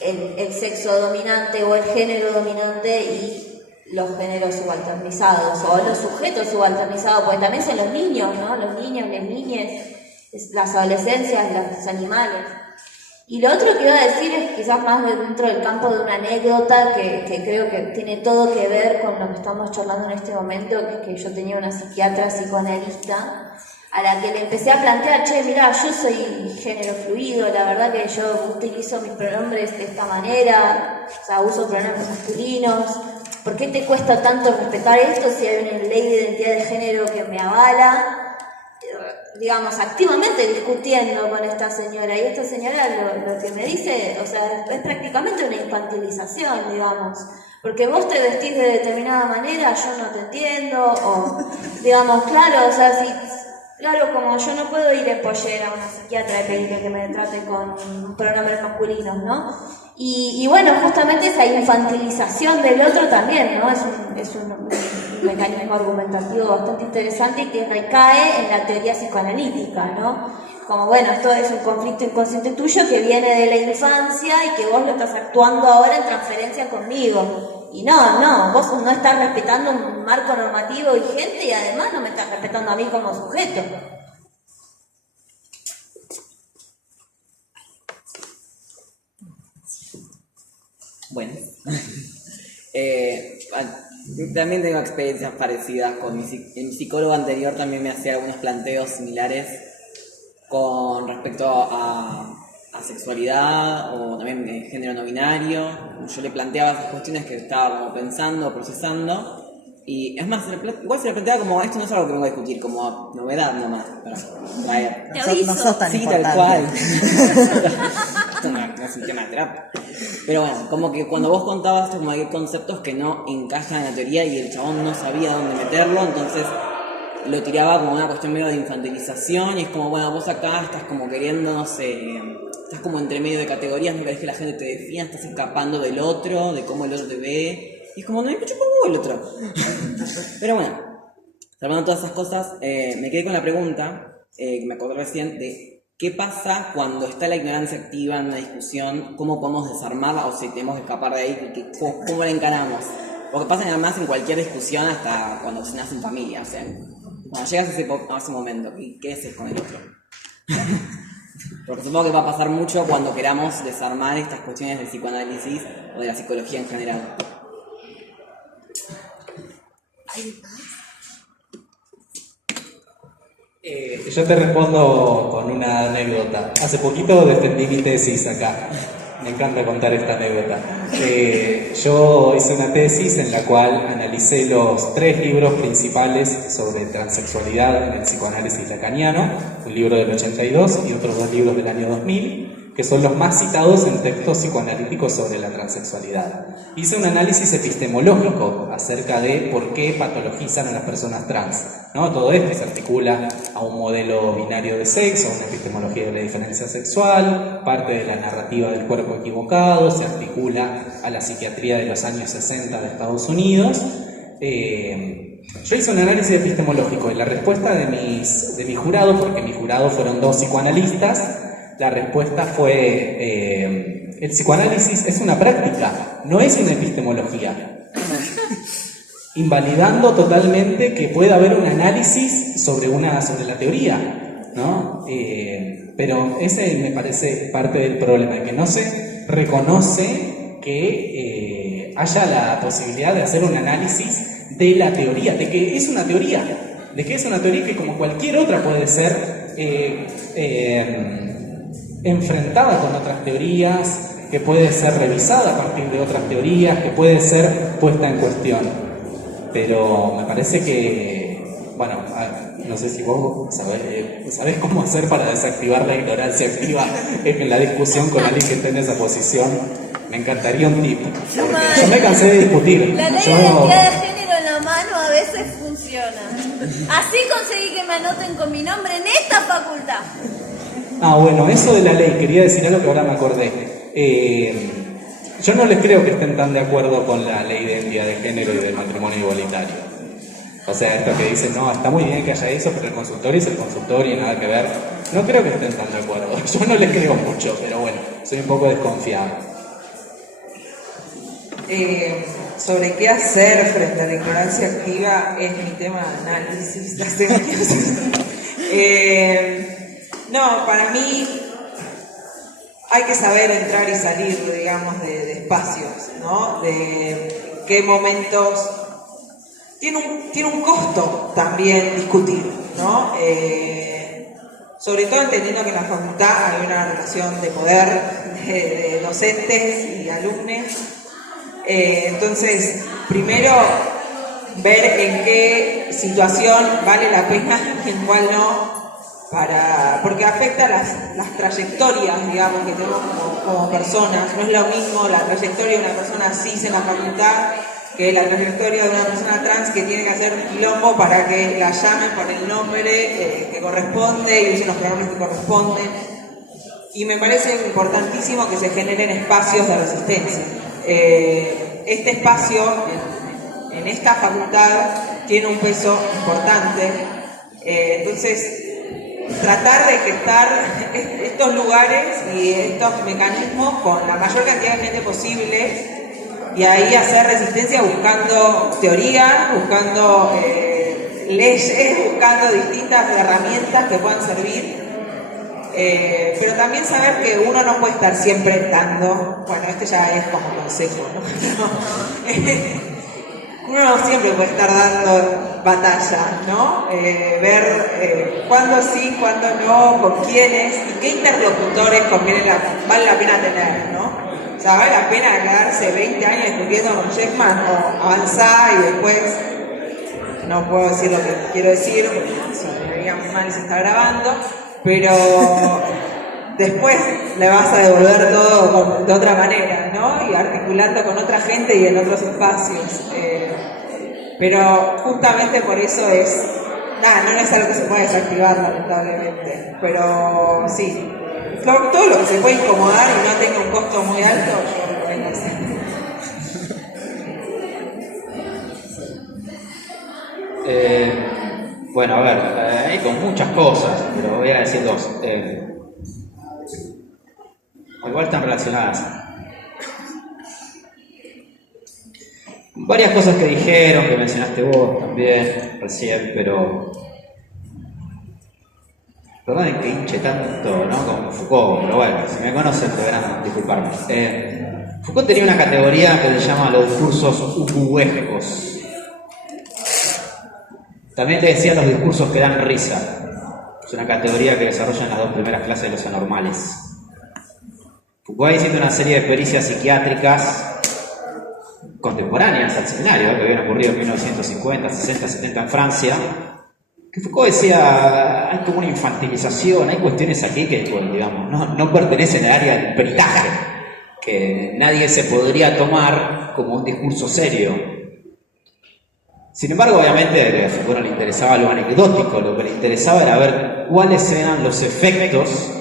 el sexo dominante o el género dominante y los géneros subalternizados, o los sujetos subalternizados, porque también son los niños, ¿no? Los niños, las niñas, las adolescencias, los animales. Y lo otro que iba a decir es quizás más dentro del campo de una anécdota que creo que tiene todo que ver con lo que estamos charlando en este momento, que yo tenía una psiquiatra psicoanalista a la que le empecé a plantear, mirá, yo soy género fluido, la verdad que yo utilizo mis pronombres de esta manera, o sea, uso pronombres masculinos, ¿por qué te cuesta tanto respetar esto si hay una ley de identidad de género que me avala? Digamos, activamente discutiendo con esta señora, y esta señora lo que me dice, o sea, es prácticamente una infantilización, digamos, porque vos te vestís de determinada manera, yo no te entiendo, o, digamos, claro, o sea, claro, como yo no puedo ir en pollera a una psiquiatra y pedirle que me trate con pronombres masculinos, ¿no? Y bueno, justamente esa infantilización del otro también, ¿no? Es un mecanismo argumentativo bastante interesante y que recae en la teoría psicoanalítica, ¿no? Como, bueno, esto es un conflicto inconsciente tuyo que viene de la infancia y que vos lo estás actuando ahora en transferencia conmigo. Y no, vos no estás respetando un marco normativo vigente y además no me estás respetando a mí como sujeto. Bueno. También tengo experiencias parecidas con mi psicólogo anterior, también me hacía algunos planteos similares con respecto a sexualidad o también de género no binario. Yo le planteaba esas cuestiones que estaba como pensando, procesando, y es más, igual se le planteaba como esto no es algo que vengo a discutir, como novedad nomás para traer. Te aviso. No sos tan Sí, importante. tal cual. Esto no es un tema de terapia. Pero bueno, como que cuando vos contabas esto, como hay conceptos que no encajan en la teoría y el chabón no sabía dónde meterlo, entonces lo tiraba como una cuestión medio de infantilización y es como, bueno, vos acá estás como queriendo, no sé, estás como entre medio de categorías, no querés que la gente te defina, estás escapando del otro, de cómo el otro te ve, y es como, no hay mucho como el otro. Pero bueno, salvando todas esas cosas, me quedé con la pregunta, que me acordé recién, de qué pasa cuando está la ignorancia activa en una discusión, cómo podemos desarmarla o si tenemos que escapar de ahí, cómo la encaramos. Porque pasa además en cualquier discusión, hasta cuando se nace en familia, o sea, cuando llegas a ese momento, ¿qué haces con el otro? Porque supongo que va a pasar mucho cuando queramos desarmar estas cuestiones del psicoanálisis o de la psicología en general. Yo te respondo con una anécdota. Hace poquito defendí mi tesis acá. Me encanta contar esta anécdota. Yo hice una tesis en la cual analicé los 3 libros principales sobre transexualidad en el psicoanálisis lacaniano, un libro del 82 y otros 2 libros del año 2000, que son los más citados en textos psicoanalíticos sobre la transexualidad. Hice un análisis epistemológico acerca de por qué patologizan a las personas trans, ¿no? Todo esto se articula a un modelo binario de sexo, a una epistemología de la diferencia sexual, parte de la narrativa del cuerpo equivocado, se articula a la psiquiatría de los años 60 de Estados Unidos. Yo hice un análisis epistemológico y la respuesta de mi jurado, porque mi jurado fueron 2 psicoanalistas, la respuesta fue el psicoanálisis es una práctica, no es una epistemología. Invalidando totalmente que pueda haber un análisis sobre la teoría, ¿no? Pero ese me parece parte del problema, que no se reconoce que haya la posibilidad de hacer un análisis de la teoría, de que es una teoría, que como cualquier otra puede ser enfrentada con otras teorías, que puede ser revisada a partir de otras teorías, que puede ser puesta en cuestión. Pero me parece que, bueno, no sé si vos sabés cómo hacer para desactivar la ignorancia activa en la discusión con alguien que esté en esa posición. Me encantaría un tip, porque yo me cansé de discutir. La ley de identidad de género en la mano a veces funciona. Así conseguí que me anoten con mi nombre en esta facultad. Bueno, eso de la ley, quería decir algo que ahora me acordé. Yo no les creo que estén tan de acuerdo con la ley de identidad de género y del matrimonio igualitario. O sea, esto que dicen, no, está muy bien que haya eso, pero el consultorio es el consultorio y nada que ver. No creo que estén tan de acuerdo. Yo no les creo mucho, pero bueno, soy un poco desconfiado. Sobre qué hacer frente a la ignorancia activa es mi tema de análisis hace años. No, para mí hay que saber entrar y salir, digamos, de espacios, ¿no? De qué momentos... Tiene un costo también discutir, ¿no? Sobre todo entendiendo que en la facultad hay una relación de poder de docentes y alumnos. Entonces, primero, ver en qué situación vale la pena y en cuál no, porque afecta las trayectorias, digamos, que tenemos como personas. No es lo mismo la trayectoria de una persona cis en la facultad que la trayectoria de una persona trans que tiene que hacer quilombo para que la llamen por el nombre que corresponde y usen los programas que corresponden. Y me parece importantísimo que se generen espacios de resistencia. Este espacio en esta facultad tiene un peso importante. Entonces, tratar de gestar estos lugares y estos mecanismos con la mayor cantidad de gente posible y ahí hacer resistencia buscando teoría, buscando leyes, buscando distintas herramientas que puedan servir. Pero también saber que uno no puede estar siempre dando, bueno, este ya es como consejo, ¿no? Uno no siempre puede estar dando batalla, ¿no? Ver cuándo sí, cuándo no, con quiénes y qué interlocutores vale la pena tener, ¿no? O sea, vale la pena quedarse 20 años discutiendo con Sheckman o avanzar y después no puedo decir lo que quiero decir porque si me digan mal se está grabando, pero después le vas a devolver todo de otra manera, ¿no? Y articulando con otra gente y en otros espacios. Pero justamente por eso no es algo que se pueda desactivar, lamentablemente. Pero sí, todo lo que se puede incomodar y no tenga un costo muy alto, yo lo recomiendo así. Bueno, a ver, hay con muchas cosas, pero voy a decir dos. Igual están relacionadas. Varias cosas que dijeron, que mencionaste vos también recién, pero perdonen que hinche tanto, ¿no? Como Foucault, pero bueno, si me conocen deberán disculparme. Foucault tenía una categoría que se llama los discursos ubuescos. También te decía los discursos que dan risa. Es una categoría que desarrolla en las 2 primeras clases de los anormales. Foucault hizo una serie de pericias psiquiátricas contemporáneas al seminario, que habían ocurrido en 1950, 60, 70 en Francia, que Foucault decía, hay como una infantilización, hay cuestiones aquí que, bueno, digamos, no pertenecen al área del peritaje, que nadie se podría tomar como un discurso serio. Sin embargo, obviamente, a Foucault no le interesaba lo anecdótico, lo que le interesaba era ver cuáles eran los efectos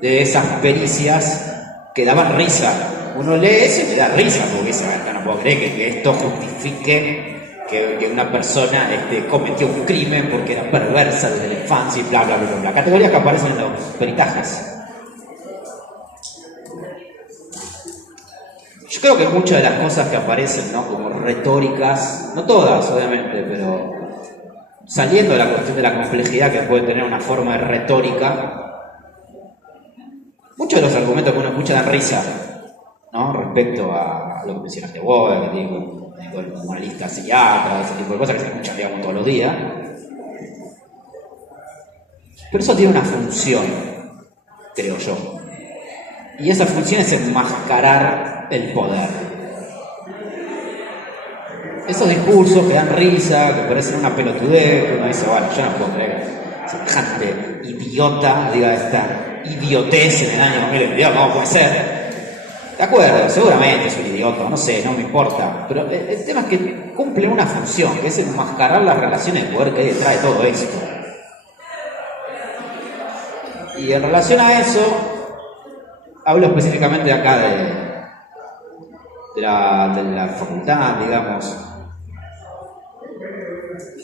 de esas pericias que daban risa. Uno lee eso y le da risa, porque dice, no puedo creer que esto justifique que una persona cometió un crimen porque era perversa desde la infancia y bla, bla, bla, bla. Categorías que aparecen en los peritajes. Yo creo que muchas de las cosas que aparecen, ¿no? Como retóricas, no todas, obviamente, pero saliendo de la cuestión de la complejidad que puede tener una forma de retórica, muchos de los argumentos que uno escucha dan risa, ¿no? Respecto a lo que mencionaste vos, con el analista psiquiatra, ese tipo de cosas que se escuchan, digamos, todos los días. Pero eso tiene una función, creo yo. Y esa función es enmascarar el poder. Esos discursos que dan risa, que parecen una pelotudez, que uno dice, bueno, yo no puedo creer que semejante idiota diga esta idiotez en el año 2022, ¿cómo puede ser? De acuerdo, seguramente es un idiota, no sé, no me importa, pero el tema es que cumple una función, que es enmascarar las relaciones de poder que hay detrás de todo esto. Y en relación a eso, hablo específicamente de acá de la facultad, digamos.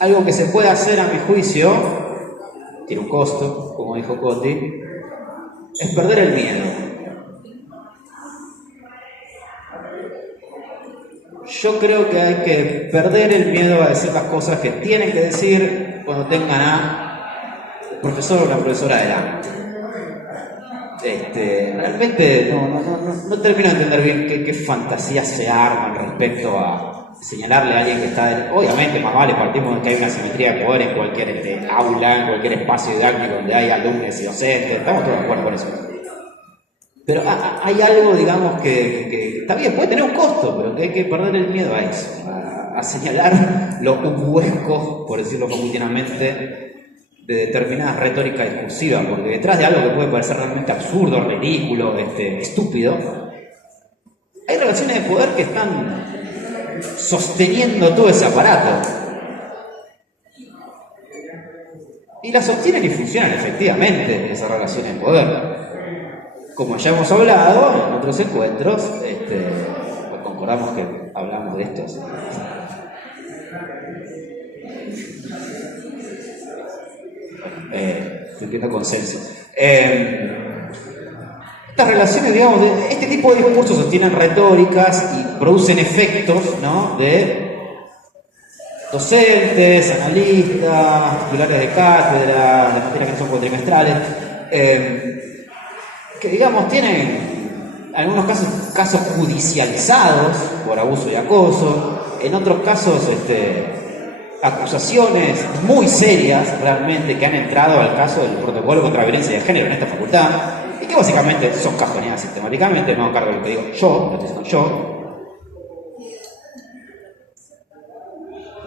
Algo que se puede hacer, a mi juicio, tiene un costo, como dijo Coti, es perder el miedo. Yo creo que hay que perder el miedo a decir las cosas que tienen que decir cuando tengan a un profesor o una profesora delante. Realmente no termino de entender bien qué fantasías se arman respecto a señalarle a alguien que está... Obviamente, más vale, partimos de que hay una simetría de poder en cualquier aula, en cualquier espacio didáctico donde hay alumnos y docentes, estamos todos de acuerdo con eso. Pero hay algo, digamos, que está bien, puede tener un costo, pero que hay que perder el miedo a eso, a señalar lo huesco, por decirlo cotidianamente, de determinadas retóricas discursivas, porque detrás de algo que puede parecer realmente absurdo, ridículo, estúpido, hay relaciones de poder que están sosteniendo todo ese aparato. Y las sostienen y funcionan efectivamente esas relaciones de poder. Como ya hemos hablado en otros encuentros, pues concordamos que hablamos de esto. Estoy viendo consenso. Estas relaciones, digamos, este tipo de discursos sostienen retóricas y producen efectos, ¿no? De docentes, analistas, titulares de cátedra, de materias que no son cuatrimestrales, que digamos tienen algunos casos judicializados por abuso y acoso, en otros casos acusaciones muy serias realmente que han entrado al caso del protocolo contra la violencia de género en esta facultad y que básicamente son cajoneadas sistemáticamente. Me hago cargo de lo que digo yo, lo estoy diciendo yo.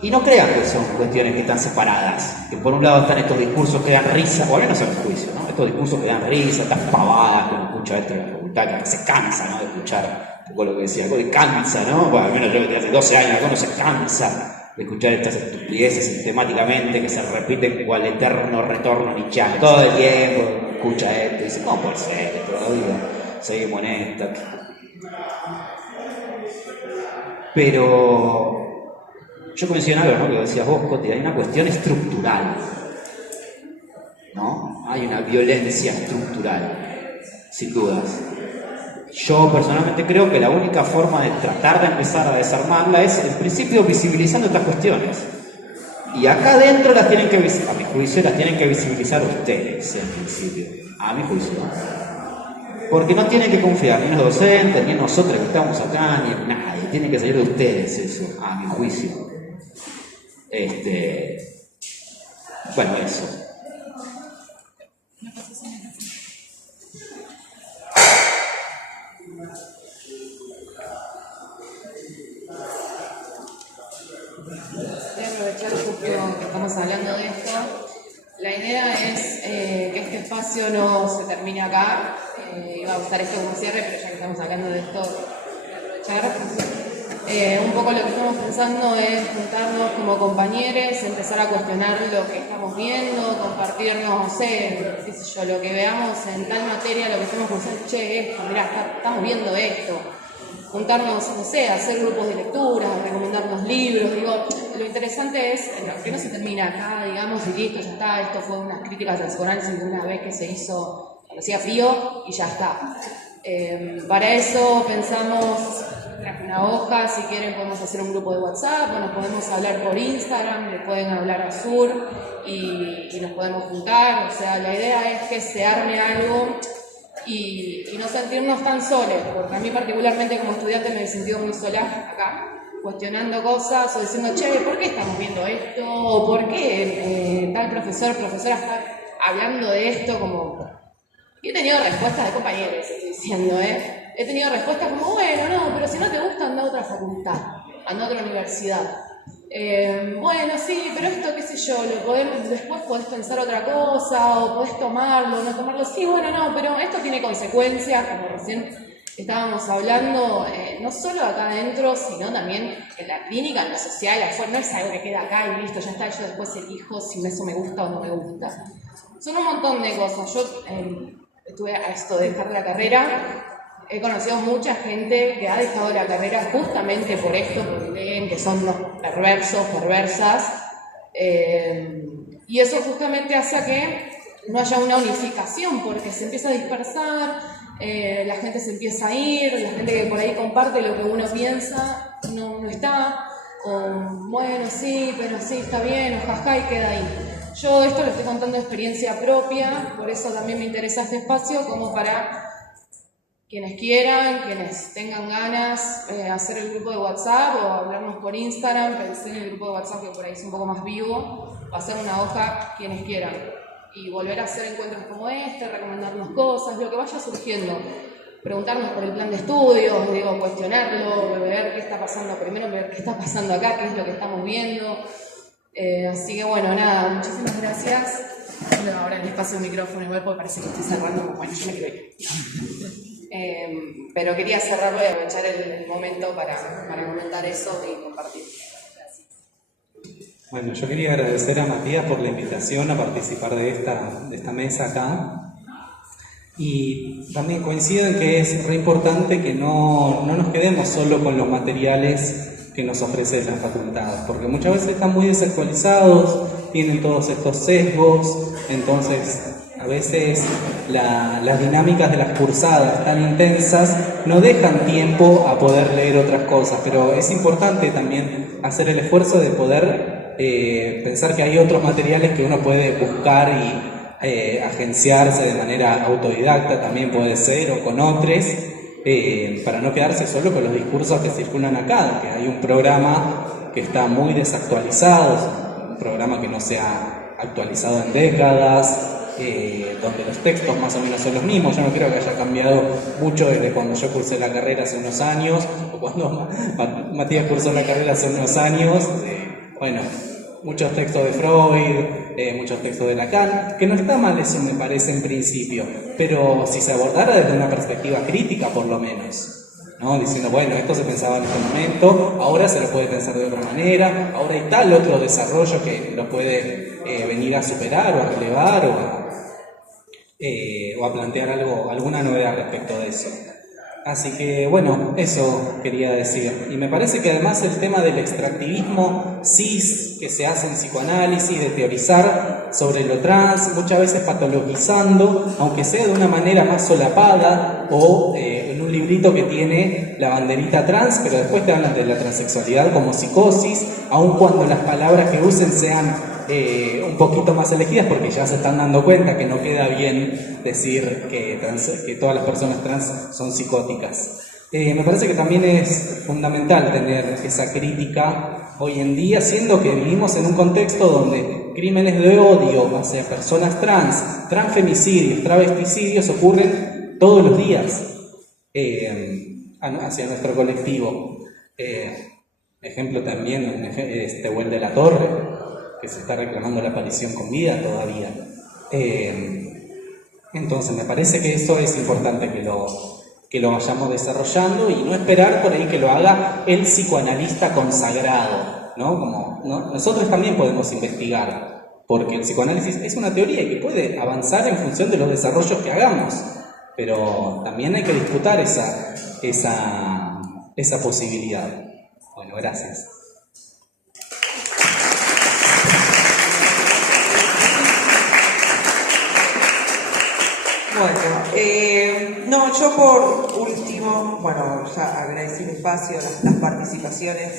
Y no crean que son cuestiones que están separadas, que por un lado están estos discursos que dan risa, o al menos en el juicio, ¿no? Estos discursos que dan risa, estas pavadas que uno escucha esto en la facultad, que se cansa, ¿no? De escuchar un poco lo que decía, algo de cansa, ¿no? Bueno, al menos yo desde hace 12 años acá no se cansa de escuchar estas estupideces sistemáticamente que se repiten cual eterno retorno nietzscheano. Todo el tiempo escucha esto y dice, ¿cómo puede ser esto? Seguimos en esta. Pero yo coincido en algo, ¿no? Que decías vos, Coti, hay una cuestión estructural, ¿no? Hay una violencia estructural, sin dudas. Yo personalmente creo que la única forma de tratar de empezar a desarmarla es, en principio, visibilizando estas cuestiones. Y acá adentro las tienen que, a mi juicio, las tienen que visibilizar ustedes, en principio. A mi juicio. Porque no tienen que confiar ni en los docentes, ni en nosotros que estamos acá, ni en nadie. Tiene que salir de ustedes eso, a mi juicio. Bueno, eso. Voy a aprovechar justo que estamos hablando de esto. La idea es que este espacio no se termine acá. Iba a usar esto como cierre, pero ya que estamos hablando de esto, voy a aprovechar. Un poco lo que estamos pensando es juntarnos como compañeros, empezar a cuestionar lo que estamos viendo, compartirnos, no sé, qué sé yo, lo que veamos en tal materia, lo que estamos pensando, che, esto, mirá, estamos viendo esto. Juntarnos, no sé, hacer grupos de lectura, recomendarnos libros, digo, lo interesante es que no se termina acá, digamos, y listo, ya está, esto fue unas críticas al psicoanálisis de una vez que se hizo, cuando hacía frío, y ya está. Para eso pensamos, traje una hoja, si quieren podemos hacer un grupo de WhatsApp, o nos podemos hablar por Instagram, le pueden hablar a Sur, y nos podemos juntar, o sea, la idea es que se arme algo, y no sentirnos tan solos, porque a mí particularmente como estudiante me he sentido muy sola acá, cuestionando cosas o diciendo, che, ¿por qué estamos viendo esto? ¿O por qué tal profesora está hablando de esto? Como... Y he tenido respuestas de compañeros, estoy diciendo, He tenido respuestas como, bueno, no, pero si no te gusta, anda a otra facultad, anda a otra universidad. Bueno, sí, pero esto, qué sé yo, después podés pensar otra cosa, o podés tomarlo, no tomarlo. Sí, bueno, no, pero esto tiene consecuencias, como recién estábamos hablando, no solo acá adentro, sino también en la clínica, en lo social, afuera. No es algo que queda acá y listo, ya está, yo después elijo si eso me gusta o no me gusta. Son un montón de cosas. Yo estuve a esto de dejar la carrera. He conocido mucha gente que ha dejado la carrera justamente por esto, porque leen que son los perversos, perversas, y eso justamente hace que no haya una unificación, porque se empieza a dispersar, la gente se empieza a ir, la gente que por ahí comparte lo que uno piensa no está, o bueno, sí, pero sí, está bien, o jaja, y queda ahí. Yo esto lo estoy contando de experiencia propia, por eso también me interesa este espacio, como para... Quienes quieran, quienes tengan ganas, hacer el grupo de WhatsApp o hablarnos por Instagram, pensé en el grupo de WhatsApp que por ahí es un poco más vivo, pasar una hoja quienes quieran y volver a hacer encuentros como este, recomendarnos cosas, lo que vaya surgiendo, preguntarnos por el plan de estudios, digo, cuestionarlo, ver qué está pasando primero, ver qué está pasando acá, qué es lo que estamos viendo. Así que bueno, nada, muchísimas gracias. Bueno, ahora el espacio de micrófono igual porque parece que estoy cerrando, bueno, yo me quiero ir. Pero quería cerrarlo y aprovechar el momento para comentar eso y compartir. Gracias. Bueno, yo quería agradecer a Matías por la invitación a participar de esta mesa acá. Y también coincido en que es re importante que no nos quedemos solo con los materiales que nos ofrece la facultad, porque muchas veces están muy desactualizados, tienen todos estos sesgos, entonces a veces las dinámicas de las cursadas tan intensas no dejan tiempo a poder leer otras cosas, pero es importante también hacer el esfuerzo de poder pensar que hay otros materiales que uno puede buscar agenciarse de manera autodidacta, también puede ser, o con otros, para no quedarse solo con los discursos que circulan acá, que hay un programa que está muy desactualizado, un programa que no se ha actualizado en décadas, donde los textos más o menos son los mismos. Yo no creo que haya cambiado mucho desde cuando yo cursé la carrera hace unos años, o cuando Matías cursó la carrera hace unos años. Bueno, muchos textos de Freud, muchos textos de Lacan, que no está mal eso, me parece, en principio, pero si se abordara desde una perspectiva crítica, por lo menos, ¿no? Diciendo, bueno, esto se pensaba en este momento, ahora se lo puede pensar de otra manera, ahora hay tal otro desarrollo que lo puede venir a superar o a relevar o a plantear alguna novedad respecto de eso. Así que, bueno, eso quería decir. Y me parece que además el tema del extractivismo cis que se hace en psicoanálisis, de teorizar sobre lo trans, muchas veces patologizando, aunque sea de una manera más solapada, o en un librito que tiene la banderita trans, pero después te hablan de la transexualidad como psicosis, aun cuando las palabras que usen sean un poquito más elegidas, porque ya se están dando cuenta que no queda bien decir que todas las personas trans son psicóticas. Me parece que también es fundamental tener esa crítica hoy en día, siendo que vivimos en un contexto donde crímenes de odio hacia personas trans, transfemicidios, travesticidios ocurren todos los días hacia nuestro colectivo. Ejemplo también, Tehuel de la Torre, que se está reclamando la aparición con vida todavía. Entonces me parece que eso es importante que lo vayamos desarrollando y no esperar por ahí que lo haga el psicoanalista consagrado, ¿no? Como, ¿no? Nosotros también podemos investigar, porque el psicoanálisis es una teoría y que puede avanzar en función de los desarrollos que hagamos, pero también hay que disputar esa posibilidad. Bueno, gracias. Bueno, yo por último, bueno, ya agradecí el espacio, las participaciones.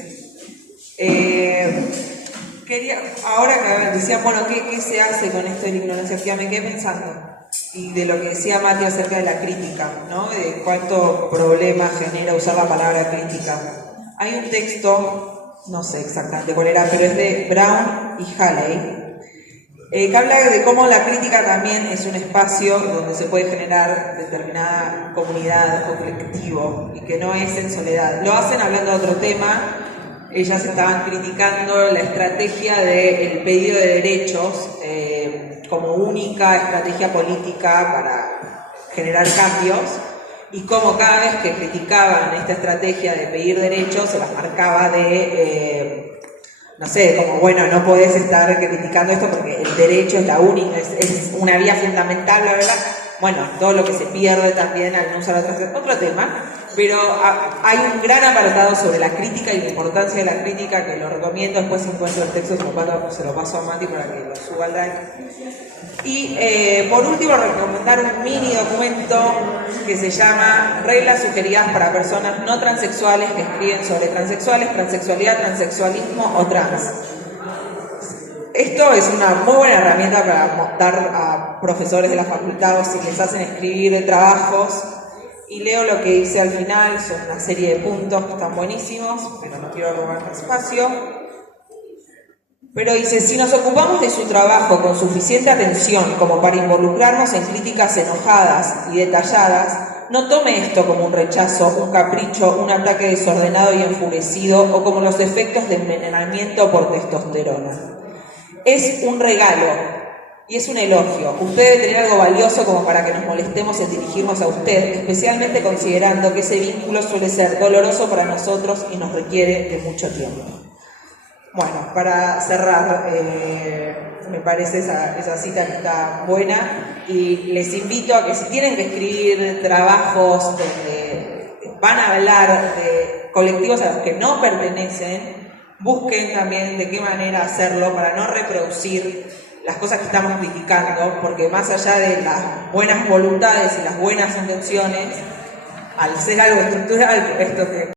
Ahora que decían, bueno, ¿qué se hace con esto de la ignorancia activa? Me quedé pensando, y de lo que decía Mati acerca de la crítica, ¿no? De cuánto problema genera usar la palabra crítica. Hay un texto, no sé exactamente cuál era, pero es de Brown y Halley, que habla de cómo la crítica también es un espacio donde se puede generar determinada comunidad o colectivo y que no es en soledad. Lo hacen hablando de otro tema. Ellas estaban criticando la estrategia del pedido de derechos como única estrategia política para generar cambios, y cómo cada vez que criticaban esta estrategia de pedir derechos se las marcaba no sé, como bueno, no podés estar criticando esto porque el derecho es la única, es una vía fundamental, bla, bla, bla. Bueno, todo lo que se pierde también al no usar otro tema, pero hay un gran apartado sobre la crítica y la importancia de la crítica que lo recomiendo. Después si encuentro el texto se lo paso a Mati para que lo suba al drive. Y por último, recomendar un mini documento que se llama Reglas sugeridas para personas no transexuales, que escriben sobre transexuales, transexualidad, transexualismo o trans. Esto es una muy buena herramienta para dar a profesores de la facultad o si les hacen escribir trabajos. Y leo lo que dice al final, son una serie de puntos que están buenísimos, pero no quiero robar más espacio. Pero dice, si nos ocupamos de su trabajo con suficiente atención como para involucrarnos en críticas enojadas y detalladas, no tome esto como un rechazo, un capricho, un ataque desordenado y enfurecido o como los efectos de envenenamiento por testosterona. Es un regalo y es un elogio. Usted debe tener algo valioso como para que nos molestemos en dirigirnos a usted, especialmente considerando que ese vínculo suele ser doloroso para nosotros y nos requiere de mucho tiempo. Bueno, para cerrar, me parece esa cita que está buena, y les invito a que si tienen que escribir trabajos donde van a hablar de colectivos a los que no pertenecen, busquen también de qué manera hacerlo para no reproducir las cosas que estamos criticando, porque más allá de las buenas voluntades y las buenas intenciones, al ser algo estructural, esto que